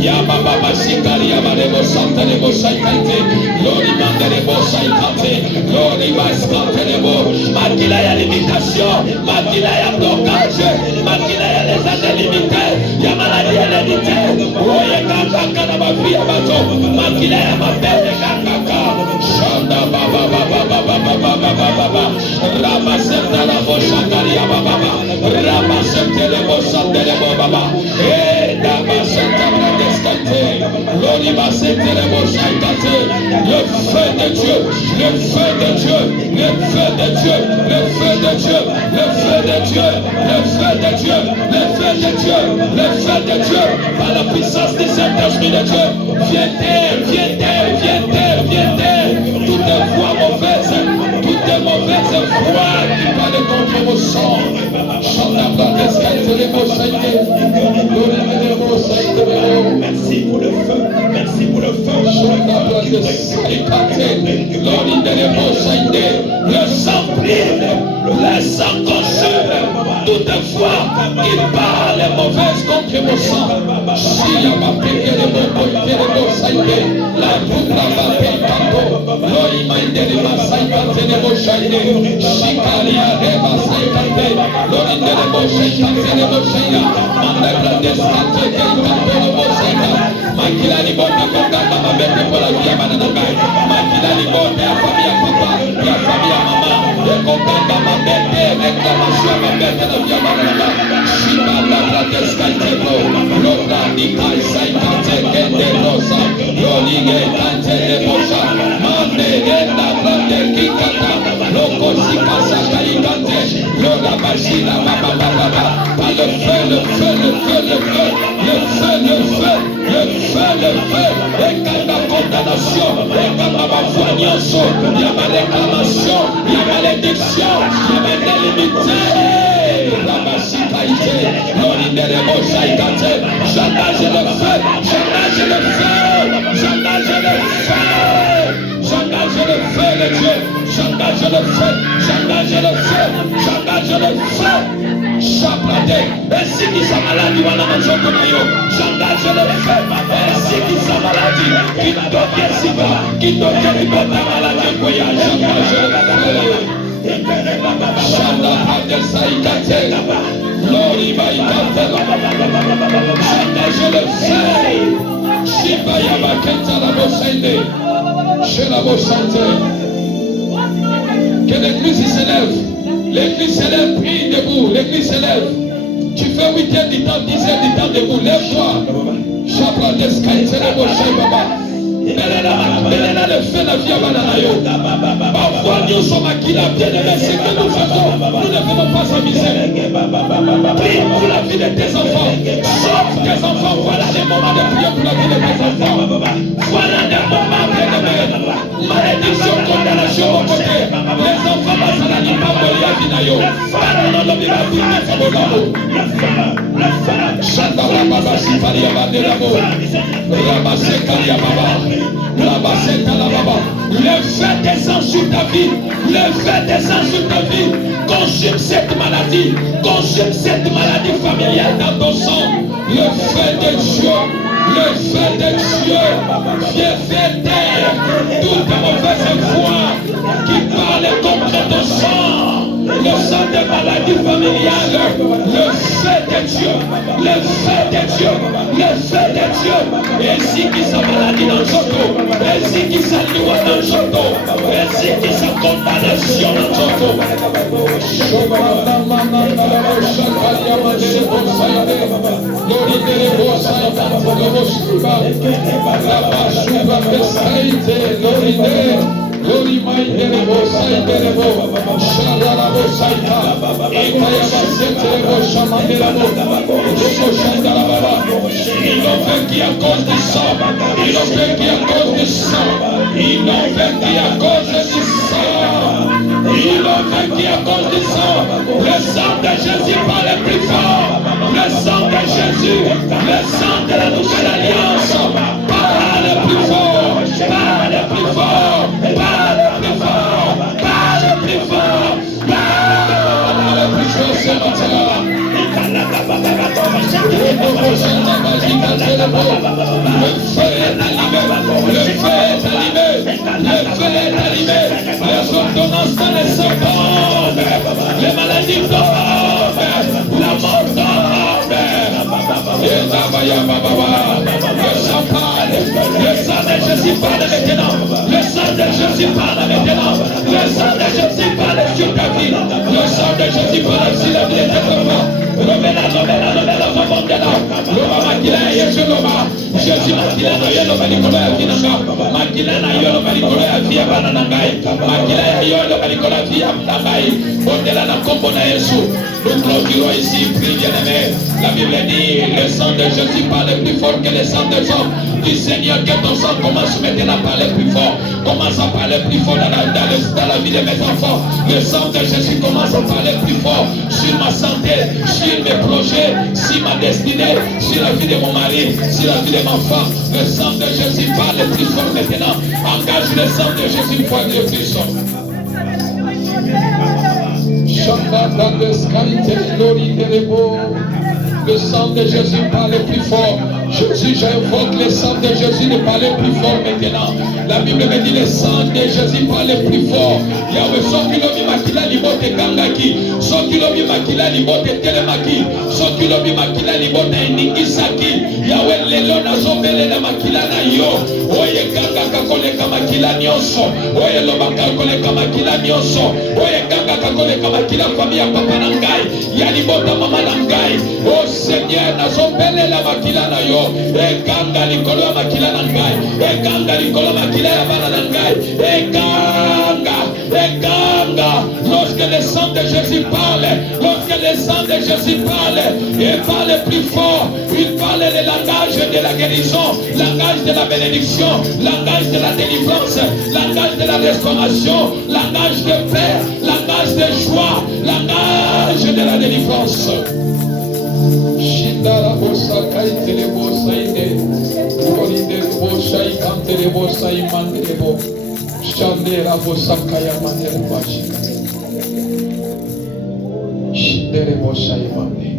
Yababa Bashikaria Barabo Santarebo Shaikante, Lori Manderebo Shaikante, Lori Baskante Nebo, Makila ya limitation, Makila ya blocage, Makila ya les années limitées, ya maladie ya limitée, Oye Kaka na mafia bato, Makila ya mabele Kaka, Shanda Baba Baba Baba Baba Baba Baba, Rama Senta la Boshakari ya Baba, Rama Senta le Boshante le Baba, Dama Senta Bradeskante, Lori Basente le Boshakante, le feu de Dieu, le feu de Dieu, le feu de Dieu, le feu de Dieu, le feu de Dieu, le feu de Dieu, le feu de Dieu, le feu de Dieu, par la puissance du Saint-Esprit de Dieu, viens taire, toutes les voix mauvaises, toutes les mauvaises voix qui parlent contre vos sang, chante la descente les mots saillés, merci pour le feu, merci pour le feu, chante la descente, le sang brille, le sang consume toutefois il parle mauvaise contre mon sang, si la m'a pété le bon côté de mon saïdé, la poudre va péter, l'oï m'a aidé de ma saïdé de mon saïdé, Chicalia de ma saïdé, l'oï de mon saïdé de mon saïdé, m'a blindé scaté de mon saïdé, ma kila ni bonne conta, ma bête pour la vie à Mananaga, ma kila ni bonne à famille à papa, à famille à maman, et conta ma bête, réclamation ma bête à la vie à Mananaga, Chiba la descaté, l'autre ni kaisa ikate kende rosa, l'oligue kante de bocha, mande enda grande kikata, loko sikasa kaikate, l'ola bachina baba baba, par le feu, le feu, le feu, le feu, le feu, le feu, le feu, le feu, et quand la condamnation, et quand ma voignance, il y a ma réclamation, il y a malédiction, il y a ma délimité, la bachikaïté, l'oligue de bocha ikate, j'engage le feu, j'engage le feu, j'engage le feu, j'engage le feu de Dieu, j'engage le feu, j'engage le feu, j'engage le feu, chaplade, ainsi qui sa maladie, j'engage le feu, ainsi qui sa maladie, qui doit ta maladie, j'engage le feu. Shanda Abdel Saïkate, Lori Baïkate, Shanda je le fais, Shiba Yabakenta la Bossende, je la Bossante. Que l'église s'élève, prie debout, l'église s'élève. Tu fais 8 heures du temps, 10 heures du temps debout, lève-toi. Shabra Deskaïte la Bossende Baba. Belela le feu la vie à Bananayo. Parfois nous sommes acquis la bien aimé, c'est que nous faisons. Nous ne devons pas s'amuser. Prie pour la vie de tes enfants. Sauve tes enfants. Voilà les moments de prière pour la vie de tes enfants. Voilà les moments de malédiction, condamnation au côté. Les enfants passent à la libre à Vinayo. Pardon de la vie de l'amour. Chanda la baba si fali abande l'amour. Rabase kali baba. Le fait descend sur ta vie, le fait descend sur ta vie, consume cette maladie familiale dans ton sang. Le fait de Dieu, vient faire taire toute mauvaise foi qui parle contre ton sang. Le sang de maladie familiale, le fait de Dieu, ainsi qui sa maladie dans le joto, ainsi qui sa loi dans le joto, ainsi qui sa condamnation dans le joto. Glory my derebo, sai derebo, shalalabo saita, ekaya basete rebo, shamanderabo, rebo shandalababa. Ils l'ont vaincu à cause du sang, ils l'ont vaincu à cause du sang, ils l'ont vaincu à cause du sang, ils l'ont vaincu à cause du sang. Le sang de Jésus parle plus fort, le sang de Jésus, le sang de la nouvelle alliance parle plus fort, parle plus fort. Ce matin, les ordonnances ne sont pas, les maladies tombent, la mort tombe. Le sang de Jésus parle maintenant, le sang de Jésus parle maintenant, le sang de Jésus parle sur ta vie, le sang de Jésus parle sur la vie de tes enfants. Jésus makila na yo loba likolo ya vie nanga, makila na yo loba likolo ya vie ya bana na ngai, makila na yo loba likolo ya vie ya ngai. Bondela na kombo na Yesu. Nous clôturons ici, prie bien-aimé. La Bible dit, le sang de Jésus parle plus fort que le sang des hommes. Du Seigneur, que ton sang commence maintenant à parler plus fort. Commence à parler plus fort dans la vie de mes enfants. Le sang de Jésus commence à parler plus fort sur ma santé, sur mes projets, sur ma destinée, sur la vie de mon mari, sur la vie de mon enfant. Le sang de Jésus parle plus fort maintenant. Engage le sang de Jésus une fois de plus. Le sang de Jésus parle plus fort. J'invoque le sang de Jésus de parler plus fort maintenant. La Bible me dit le sang de Jésus parle plus fort. Yahweh, soki makila libote kangaki, soki makila libote telemaki, soki makila libote eningisaki. Yahweh, lelo nazobele na makila na yo. Oye kanga kakoleka makila nyonso. Oye lobaka koleka makila nyonso. Oye kanga kakoleka makila famille papa na ngai. Ya libota mama na ngai. Oh Seigneur, nazobele la makila na yo. Ekanga likolo ya makila na ngai. Ekanga likolo makila ya bana na ngai. Ekanga. Lorsque le sang de Jésus parle, il parle plus fort. Il parle le langage de la guérison, langage de la bénédiction, langage de la délivrance, langage de la restauration, langage de paix, langage de joie, langage de la délivrance. Shindara bosa kaitele bosa ide, oride bosa ikantele bosa imandele bo, shandera bosa kaya mandele bosa, shindere bosa imandele.